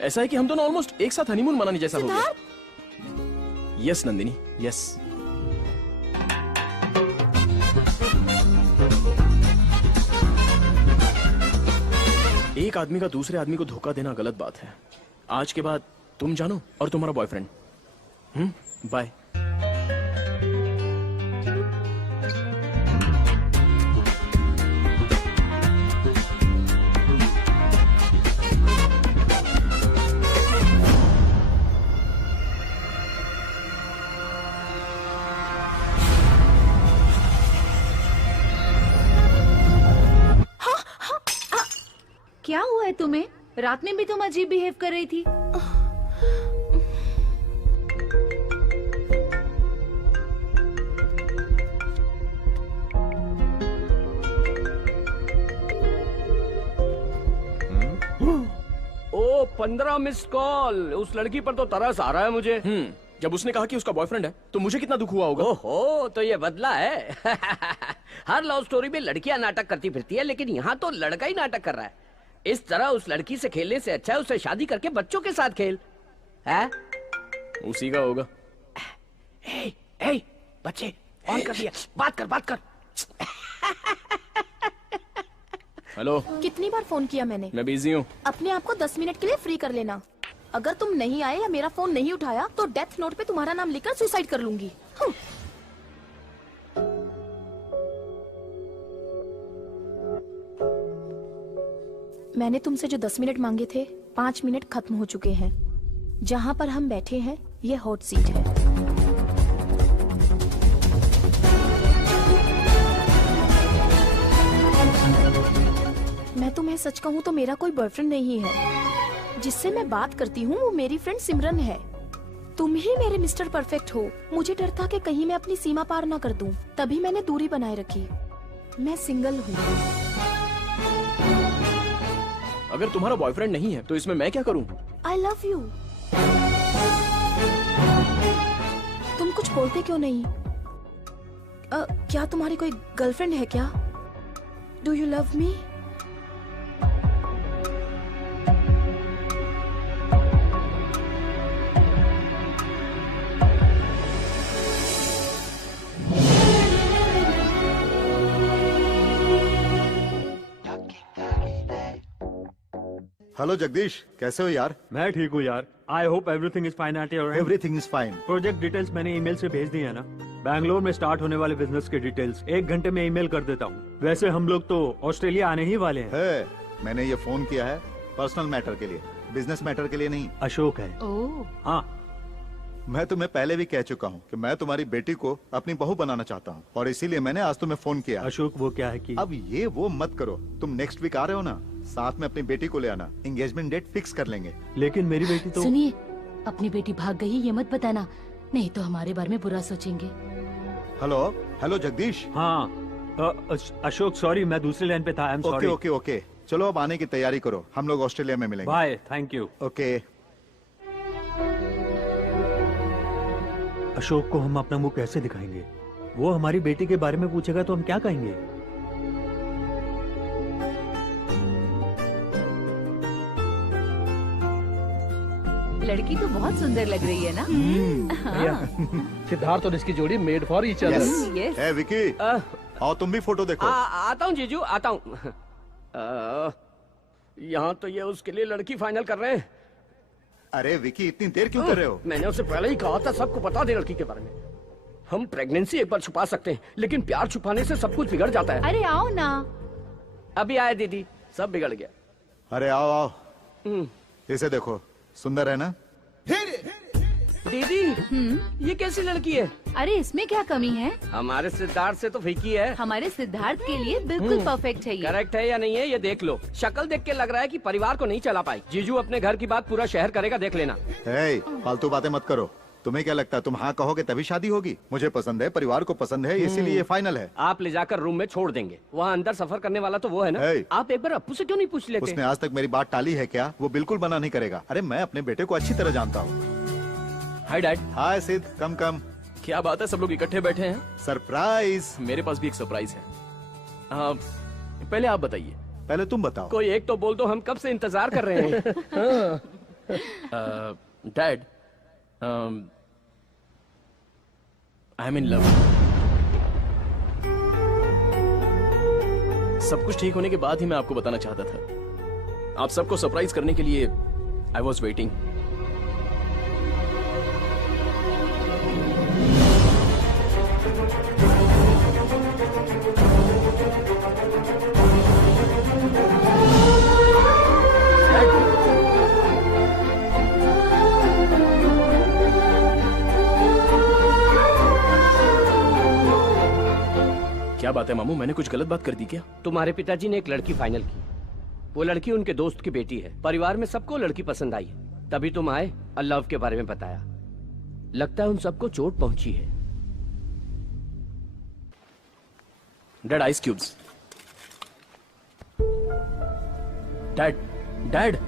ऐसा है कि हम दोनों ऑलमोस्ट एक साथ हनीमून मनाने जैसा हो गया। Yes Nandini, yes. एक आदमी का दूसरे आदमी को धोखा देना गलत बात है। आज के बाद तुम जानो और तुम्हारा बॉयफ्रेंड। बाय। क्या हुआ है तुम्हें? रात में भी तुम अजीब बिहेव कर रही थी। ओ 15 मिस कॉल। उस लड़की पर तो तरस आ रहा है मुझे। जब उसने कहा कि उसका बॉयफ्रेंड है तो मुझे कितना दुख हुआ होगा। ओहो, तो ये बदला है। हर लव स्टोरी में लड़कियां नाटक करती फिरती है, लेकिन यहाँ तो लड़का ही नाटक कर रहा है। इस तरह उस लड़की से खेलने से अच्छा है उससे शादी करके बच्चों के साथ खेल। है? उसी का होगा। ए, ए, बच्चे ऑन कर दिया। बात कर। हेलो। कितनी बार फोन किया मैंने? मैं बिजी हूँ। अपने आप को 10 मिनट के लिए फ्री कर लेना। अगर तुम नहीं आए या मेरा फोन नहीं उठाया तो डेथ नोट पे तुम्हारा नाम लिखकर सुसाइड कर लूंगी। मैंने तुमसे जो 10 मिनट मांगे थे 5 मिनट खत्म हो चुके हैं। जहां पर हम बैठे हैं ये हॉट सीट है। मैं तुम्हें सच कहूं तो मेरा कोई बॉयफ्रेंड नहीं है। जिससे मैं बात करती हूँ वो मेरी फ्रेंड सिमरन है। तुम ही मेरे मिस्टर परफेक्ट हो। मुझे डर था कि कहीं मैं अपनी सीमा पार ना कर दूं, तभी मैंने दूरी बनाए रखी। मैं सिंगल हूँ। अगर तुम्हारा बॉयफ्रेंड नहीं है तो इसमें मैं क्या करूं? I love you. तुम कुछ बोलते क्यों नहीं? क्या तुम्हारी कोई गर्लफ्रेंड है क्या? Do you love me? Hello Jagdish, कैसे हो यार? मैं ठीक हूँ यार। I hope everything is fine at your and. Everything is fine. Project details मैंने ईमेल से भेज दी है ना। बैंगलोर में स्टार्ट होने वाले बिजनेस के डिटेल्स 1 घंटे में ईमेल कर देता हूँ। वैसे हम लोग तो ऑस्ट्रेलिया आने ही वाले हैं। है, मैंने ये फोन किया है पर्सनल मैटर के लिए, बिजनेस मैटर के लिए नहीं। अशोक है। ओह, हाँ, मैं तुम्हें पहले भी कह चुका हूँ कि मैं तुम्हारी बेटी को अपनी बहू बनाना चाहता हूँ और इसीलिए मैंने आज तुम्हें फोन किया। अशोक वो क्या है कि अब ये वो मत करो। तुम नेक्स्ट वीक आ रहे हो ना, साथ में अपनी बेटी को ले आना। एंगेजमेंट डेट फिक्स कर लेंगे। लेकिन मेरी बेटी तो सुनिए, अपनी बेटी भाग गई ये मत बताना, नहीं तो हमारे बारे में बुरा सोचेंगे। Hello hello Jagdish. हाँ अशोक सॉरी, मैं दूसरी लाइन पे था। I am okay sorry. Okay okay, चलो अब आने की तैयारी करो, हम लोग ऑस्ट्रेलिया में मिलेंगे। Bye, thank you. Okay. Ashok को हम अपना मुंह कैसे दिखाएंगे? वो हमारी बेटी के बारे में पूछेगा तो हम क्या कहेंगे? लड़की तो बहुत सुंदर लग रही है ना? सिद्धार्थ और इसकी जोड़ी made for each other. Yes. Hey Vicky, आओ तुम भी फोटो देखो। आता हूँ जीजू, आता हूँ। यहाँ तो ये उसके लिए लड़की फाइनल कर रहे हैं। अरे विकी, इतनी देर क्यों कर रहे हो? मैंने उसे पहले ही कहा था सबको बता दे लड़की के बारे में। हम प्रेगनेंसी एक बार छुपा सकते हैं, लेकिन प्यार छुपाने से सब कुछ बिगड़ जाता है। अरे आओ ना। अभी आए दीदी, सब बिगड़ गया। अरे आओ आओ, इसे देखो, सुंदर है ना? दीदी, ये कैसी लड़की है? अरे इसमें क्या कमी है? हमारे सिद्धार्थ से तो फीकी है। हमारे सिद्धार्थ के लिए बिल्कुल परफेक्ट है ये। करेक्ट है या नहीं है ये देख लो। शक्ल देख के लग रहा है कि परिवार को नहीं चला पाई। जीजू अपने घर की बात पूरा शहर करेगा, देख लेना। हे, फालतू बातें मत करो। तुम्हें क्या लगता है तुम हाँ कहोगे तभी शादी होगी? मुझे पसंद है, परिवार को पसंद है, इसीलिए ये फाइनल है। आप ले जाकर रूम में छोड़ देंगे। वहाँ अंदर सफर करने वाला तो वो है ना। Hey. आप एक बार अप्पू से क्यों नहीं पूछ लेते? उसने आज तक मेरी बात टाली है क्या? वो बिल्कुल मना नहीं करेगा। अरे मैं अपने बेटे को अच्छी तरह जानता हूँ। Hi dad. हाय सिद्ध, कम कम। क्या बात है, सब लोग इकट्ठे बैठे हैं? सरप्राइज। मेरे पास भी एक सरप्राइज है। पहले आप बताइए। पहले तुम बताओ। कोई एक तो बोल दो, हम कब से इंतजार कर रहे हैं। Dad, I M in love. सब कुछ ठीक होने के बाद ही मैं आपको बताना चाहता था। आप सबको सरप्राइज करने के लिए आई वॉज वेटिंग। क्या बात है मामू, मैंने कुछ गलत बात कर दी क्या? तुम्हारे पिताजी ने एक लड़की फाइनल की। वो लड़की उनके दोस्त की बेटी है। परिवार में सबको लड़की पसंद आई, तभी तुम आए और लव के बारे में बताया। लगता है उन सबको चोट पहुंची है। Dad, ice cubes. Dad, dad,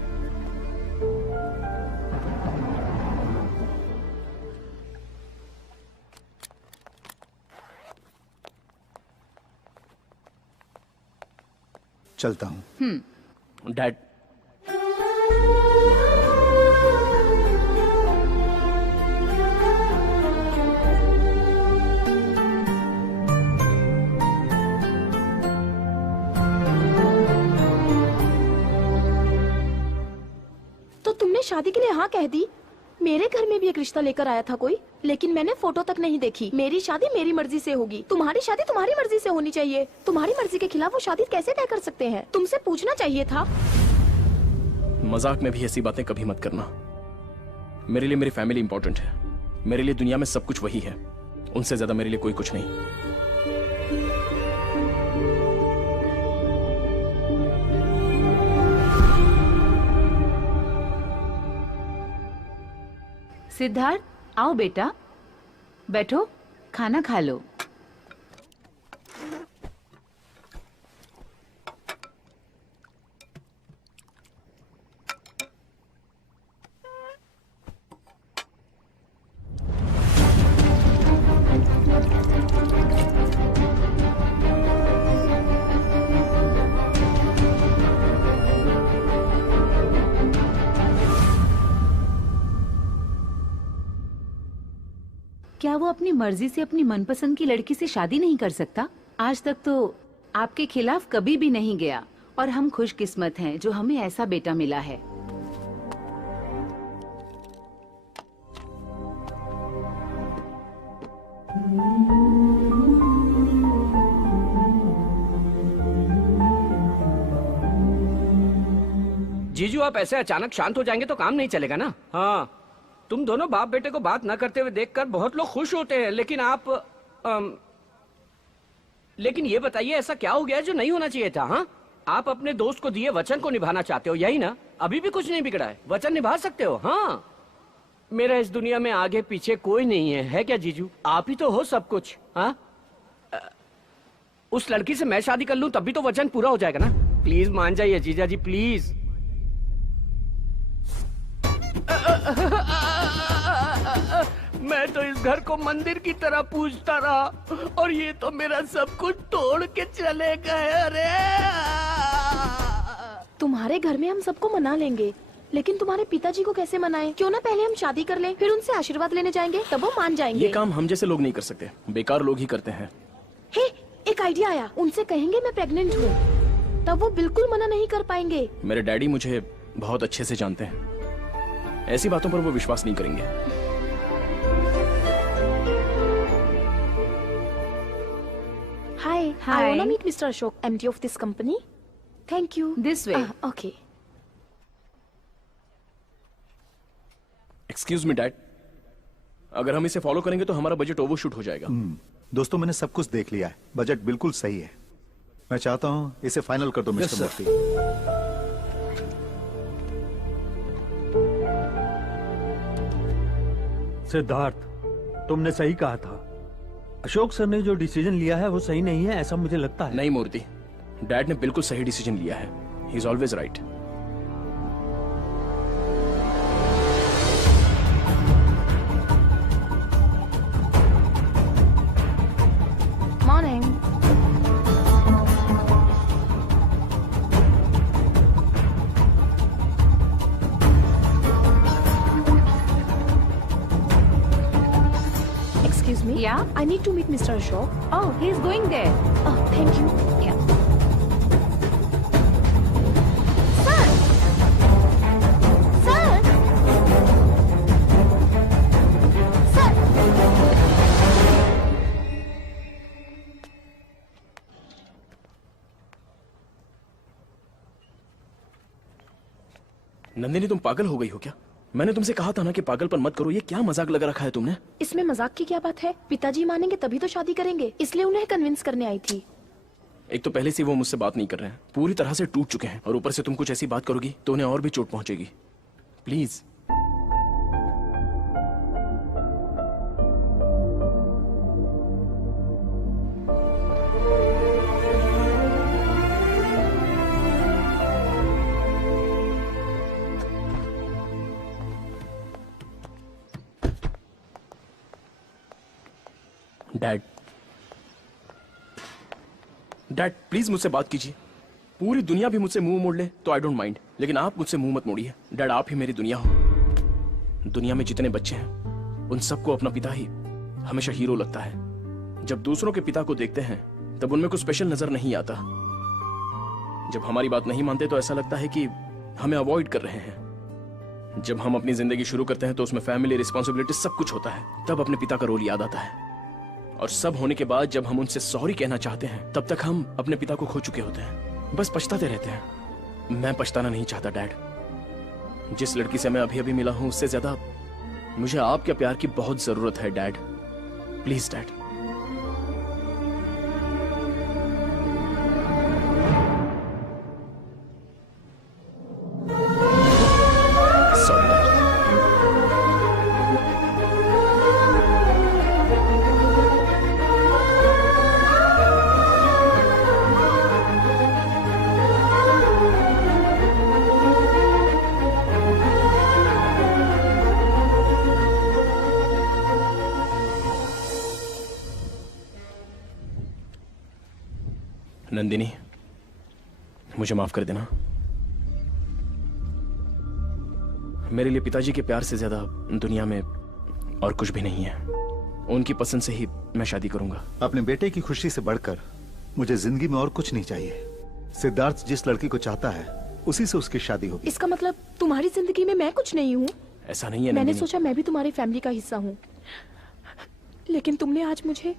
चलता हूँ। डैड, शादी के लिए हाँ कह दी। मेरे घर में भी एक रिश्ता लेकर आया था कोई, लेकिन मैंने फोटो तक नहीं देखी। मेरी शादी मेरी मर्जी से होगी, तुम्हारी शादी तुम्हारी मर्जी से होनी चाहिए। तुम्हारी मर्जी के खिलाफ वो शादी कैसे तय कर सकते हैं? तुमसे पूछना चाहिए था। मजाक में भी ऐसी बातें कभी मत करना। मेरे लिए मेरी फैमिली इंपॉर्टेंट है। मेरे लिए दुनिया में सब कुछ वही है, उनसे ज्यादा मेरे लिए कोई कुछ नहीं। सिद्धार्थ, आओ बेटा, बैठो, खाना खा लो। क्या वो अपनी मर्जी से अपनी मनपसंद की लड़की से शादी नहीं कर सकता? आज तक तो आपके खिलाफ कभी भी नहीं गया और हम खुशकिस्मत हैं जो हमें ऐसा बेटा मिला है। जीजू, आप ऐसे अचानक शांत हो जाएंगे तो काम नहीं चलेगा ना। हाँ, तुम दोनों बाप बेटे को बात न करते हुए देखकर बहुत लोग खुश होते हैं, लेकिन आप लेकिन ये बताइए ऐसा क्या हो गया जो नहीं होना चाहिए था? हाँ, आप अपने दोस्त को दिए वचन को निभाना चाहते हो, यही ना? अभी भी कुछ नहीं बिगड़ा है, वचन निभा सकते हो। हाँ, मेरा इस दुनिया में आगे पीछे कोई नहीं है क्या जीजू? आप ही तो हो सब कुछ। हाँ, उस लड़की से मैं शादी कर लूं तभी तो वचन पूरा हो जाएगा ना। प्लीज मान जाइए जीजा जी, प्लीज। मैं तो इस घर को मंदिर की तरह पूजता रहा और ये तो मेरा सब कुछ तोड़ के चले गए। अरे तुम्हारे घर में हम सबको मना लेंगे, लेकिन तुम्हारे पिताजी को कैसे मनाएं? क्यों ना पहले हम शादी कर लें, फिर उनसे आशीर्वाद लेने जाएंगे, तब वो मान जाएंगे। ये काम हम जैसे लोग नहीं कर सकते, बेकार लोग ही करते हैं। हे, एक आइडिया आया। उनसे कहेंगे मैं प्रेग्नेंट हूँ, तब वो बिल्कुल मना नहीं कर पाएंगे। मेरे डैडी मुझे बहुत अच्छे से जानते हैं, ऐसी बातों पर वो विश्वास नहीं करेंगे। Hi, I wanna meet Mr. Ashok, MD of this company. Thank you. This way. Okay. Excuse me dad, अगर हम इसे फॉलो करेंगे तो हमारा बजट ओवरशूट हो जाएगा। दोस्तों, मैंने सब कुछ देख लिया है, बजट बिल्कुल सही है। मैं चाहता हूं इसे फाइनल कर दो मिस्टर मूर्ति। सिद्धार्थ, तुमने सही कहा था। अशोक सर ने जो डिसीजन लिया है वो सही नहीं है, ऐसा मुझे लगता है। नहीं मूर्ति, डैड ने बिल्कुल सही डिसीजन लिया है। He is always right. Morning. Excuse me? Yeah? I need to meet Mr. Ashok. Oh, he is going there. Oh, thank you. Yeah. Sir! Sir! Sir! Nandini, तुम पागल हो गई हो क्या? मैंने तुमसे कहा था ना कि पागलपन मत करो। ये क्या मजाक लगा रखा है तुमने? इसमें मजाक की क्या बात है? पिताजी मानेंगे तभी तो शादी करेंगे, इसलिए उन्हें कन्विंस करने आई थी। एक तो पहले से वो मुझसे बात नहीं कर रहे हैं, पूरी तरह से टूट चुके हैं, और ऊपर से तुम कुछ ऐसी बात करोगी तो उन्हें और भी चोट पहुंचेगी। प्लीज। डैड, डैड प्लीज मुझसे बात कीजिए। पूरी दुनिया भी मुझसे मुंह मोड़ ले तो आई डोंट माइंड, लेकिन आप मुझसे मुंह मत मोड़िए। डैड, आप ही मेरी दुनिया हो। दुनिया में जितने बच्चे हैं उन सबको अपना पिता ही हमेशा हीरो लगता है। जब दूसरों के पिता को देखते हैं तब उनमें कुछ स्पेशल नजर नहीं आता। जब हमारी बात नहीं मानते तो ऐसा लगता है कि हमें अवॉइड कर रहे हैं। जब हम अपनी जिंदगी शुरू करते हैं तो उसमें फैमिली, रिस्पॉन्सिबिलिटी सब कुछ होता है। तब अपने पिता का रोल याद आता है। और सब होने के बाद जब हम उनसे सॉरी कहना चाहते हैं तब तक हम अपने पिता को खो चुके होते हैं। बस पछताते रहते हैं। मैं पछताना नहीं चाहता डैड। जिस लड़की से मैं अभी अभी मिला हूं उससे ज्यादा मुझे आपके प्यार की बहुत जरूरत है डैड। Please dad. नंदिनी, मुझे माफ कर देना। मेरे लिए पिताजी के प्यार से ज्यादा दुनिया में और कुछ भी नहीं है। उनकी पसंद से ही मैं शादी करूंगा। अपने बेटे की खुशी से बढ़कर मुझे जिंदगी में और कुछ नहीं चाहिए। सिद्धार्थ जिस लड़की को चाहता है उसी से उसकी शादी होगी। इसका मतलब तुम्हारी जिंदगी में मैं कुछ नहीं हूँ? ऐसा नहीं है। मैंने सोचा मैं भी तुम्हारी फैमिली का हिस्सा हूँ, लेकिन तुमने आज मुझे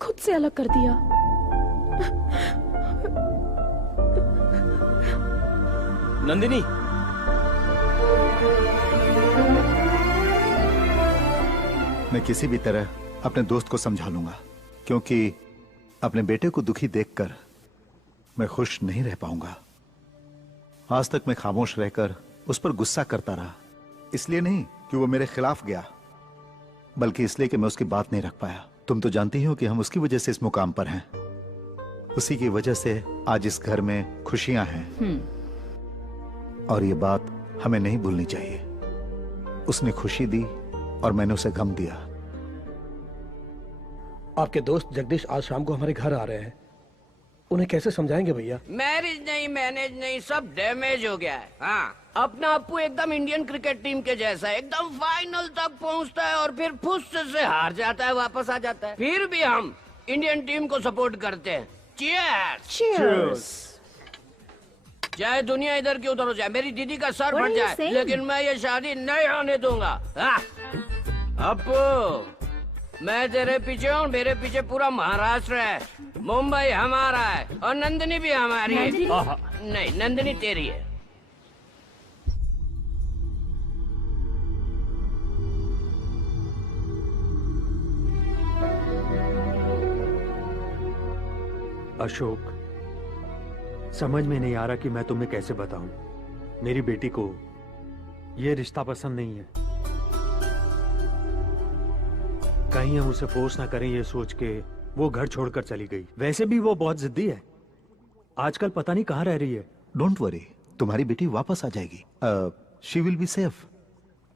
खुद से अलग कर दिया। नंदिनी, मैं किसी भी तरह अपने दोस्त को समझा लूंगा, क्योंकि अपने बेटे को दुखी देखकर मैं खुश नहीं रह पाऊंगा। आज तक मैं खामोश रहकर उस पर गुस्सा करता रहा, इसलिए नहीं कि वो मेरे खिलाफ गया, बल्कि इसलिए कि मैं उसकी बात नहीं रख पाया। तुम तो जानती हो कि हम उसकी वजह से इस मुकाम पर हैं। उसी की वजह से आज इस घर में खुशियां हैं, और ये बात हमें नहीं भूलनी चाहिए। उसने खुशी दी और मैंने उसे गम दिया। आपके दोस्त जगदीश आज शाम को हमारे घर आ रहे हैं, उन्हें कैसे समझाएंगे भैया? मैरिज नहीं, मैनेज नहीं, सब डैमेज हो गया है। हाँ, अपना अप्पू एकदम इंडियन क्रिकेट टीम के जैसा है, एकदम फाइनल तक पहुंचता है और फिर फुस से हार जाता है, वापस आ जाता है। फिर भी हम इंडियन टीम को सपोर्ट करते हैं। चीयर्स। चाहे दुनिया इधर की उधर हो जाए, मेरी दीदी का सर फट जाए, लेकिन मैं ये शादी नहीं होने दूंगा। अप्पू, मैं तेरे पीछे हूँ, मेरे पीछे पूरा महाराष्ट्र है। मुंबई हमारा है और नंदिनी भी हमारी है। नहीं, नंदिनी तेरी है। अशोक, समझ में नहीं आ रहा कि मैं तुम्हें कैसे बताऊं। मेरी बेटी को ये रिश्ता पसंद नहीं है। कहीं हम उसे फोर्स ना करें ये सोच के वो घर छोड़कर चली गई। वैसे भी वो बहुत जिद्दी है, आजकल पता नहीं कहाँ रह रही है। डोंट वरी, तुम्हारी बेटी वापस आ जाएगी। She will be safe.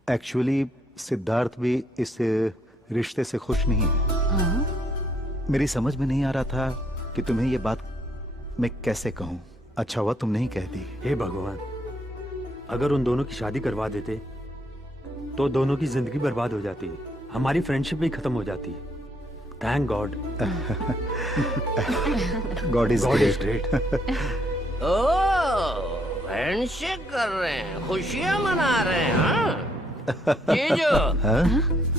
Actually Siddharth भी इस रिश्ते से खुश नहीं है। मेरी समझ में नहीं आ रहा था कि तुम्हें ये बात मैं कैसे कहूं। अच्छा हुआ तुम नहीं कहती। हे भगवान, अगर उन दोनों की शादी करवा देते तो दोनों की जिंदगी बर्बाद हो जाती, हमारी फ्रेंडशिप भी खत्म हो जाती। Thank God. God is great. Oh, handshake कर रहे हैं, खुशियां मना रहे हैं। हाँ? जीजू,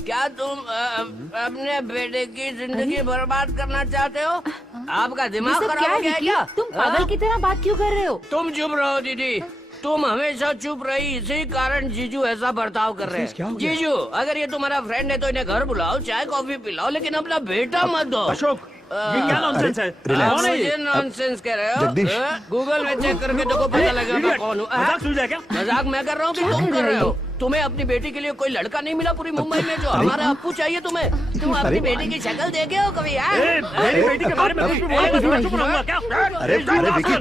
क्या तुम अपने बेटे की जिंदगी बर्बाद करना चाहते हो? आपका दिमाग खराब हो गया है क्या? तुम पागल की तरह बात क्यों कर रहे हो? तुम चुप रहो दीदी, तुम हमेशा चुप रही, इसी कारण जीजू ऐसा बर्ताव कर रहे हैं। जीजू, अगर ये तुम्हारा फ्रेंड है तो इन्हें घर बुलाओ, चाय कॉफी पिलाओ, लेकिन अपना बेटा मत दो। अशोक, ये क्या नॉनसेंस है? मुझे नॉनसेंस कह रहे हो? गूगल में चेक करके देखो, पता लगेगा मैं कौन हूँ। मजाक मैं कर रहा हूँ कि तुम कर रहे हो? तुम्हें अपनी बेटी के लिए कोई लड़का नहीं मिला पूरी मुंबई में जो हमारा अप्पू चाहिए तुम्हें? तुम अपनी बेटी की शक्ल देखे हो कभी? मेरी बेटी के बारे में कुछ भी बोला तो मैं चुप रहूंगा क्या? अरे विकी,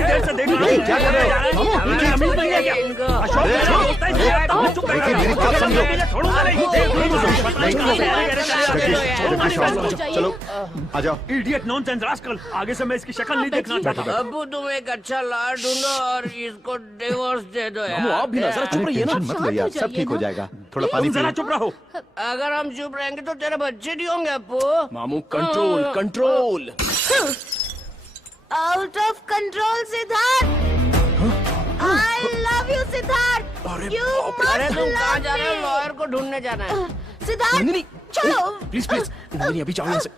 देर से देख रहा हूं, क्या कर रहे हो? चलो आ जाओ। इडियट, नॉनसेंस, रास्कल, आगे से मैं इसकी शक्ल नहीं देखना चाहता। अप्पू, तुम एक अच्छा लाड़ ढूंढो और इसको डिवोर्स दे दो यार। आप भी ना, जरा चुप रहिए ना। मत लो यार, सब ठीक हो जाएगा। थोड़ा पानी जरा चुप रहो। अगर हम चुप रहेंगे तो तेरे बच्चे नहीं होंगे अप्पू। मामू, control control. Out of control Siddharth. I love you Siddharth. You अरे must तुम कहाँ love जा रहे हो? me. लॉयर को ढूंढने जाना है। सिद्धार्थ नंदिनी चलो। प्लीज प्लीज नंदिनी अभी जाओ यहाँ से।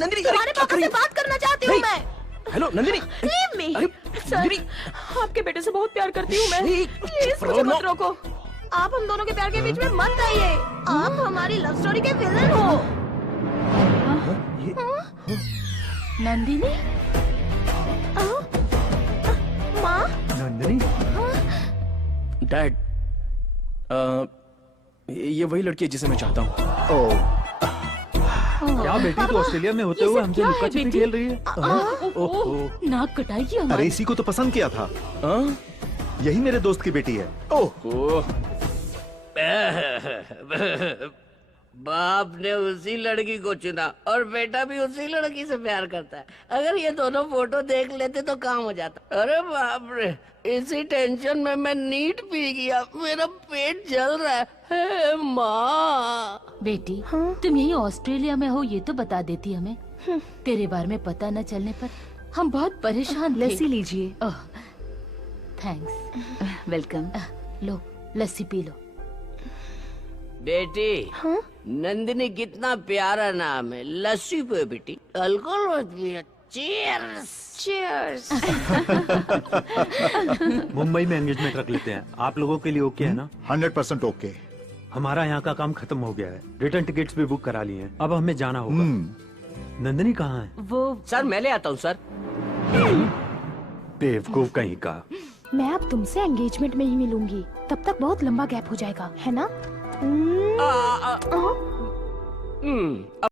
नंदिनी अरे तुम्हारे क्या पापा कर रही से हो? बात करना चाहती हूँ मैं। Hello Nandini Leave me. अरे नंदिनी आपके बेटे से बहुत प्यार करती हूँ मैं। प्लीज मुझे मत रोको। आप हम दोनों के प्यार के बीच में मत आइए। आप हमारी लव स्टोरी के विलन हो। नंदिनी माँ नंदिनी डैड ये वही लड़की है जिसे मैं चाहता हूँ। क्या बेटी तू ऑस्ट्रेलिया में होते हुए हमसे लुका छिपी खेल रही है? ओह नाक कटाइए अरे हमारी। इसी को तो पसंद किया था। हाँ? यही मेरे दोस्त की बेटी है। ओह बाप ने उसी लड़की को चुना और बेटा भी उसी लड़की से प्यार करता है। अगर ये दोनों फोटो देख लेते तो काम हो जाता। अरे बाप रे, इसी टेंशन में मैं नीट पी गया। मेरा पेट जल रहा है। हे माँ। बेटी तुम यही ऑस्ट्रेलिया में हो ये तो बता देती हमें। तेरे बारे में पता न चलने पर हम बहुत परेशान थे। लस्सी लीजिए। ओह थैंक्स। वेलकम। लो लस्सी पी लो। बेटी नंदिनी कितना प्यारा नाम है। लस्सी पे बेटी, अल्कोहल मत पियो। चीयर्स। Cheers. मुंबई में एंगेजमेंट रख लेते हैं। आप लोगों के लिए ओके है ना? 100% ओके। हमारा यहाँ का काम खत्म हो गया है। रिटर्न टिकट्स भी बुक करा लिए हैं। अब हमें जाना होगा। नंदिनी कहाँ है? वो सर मैं ले आता हूँ सर। बेवकूफ कहीं का। मैं अब तुमसे एंगेजमेंट में ही मिलूंगी। तब तक बहुत लंबा गैप हो जाएगा, है ना?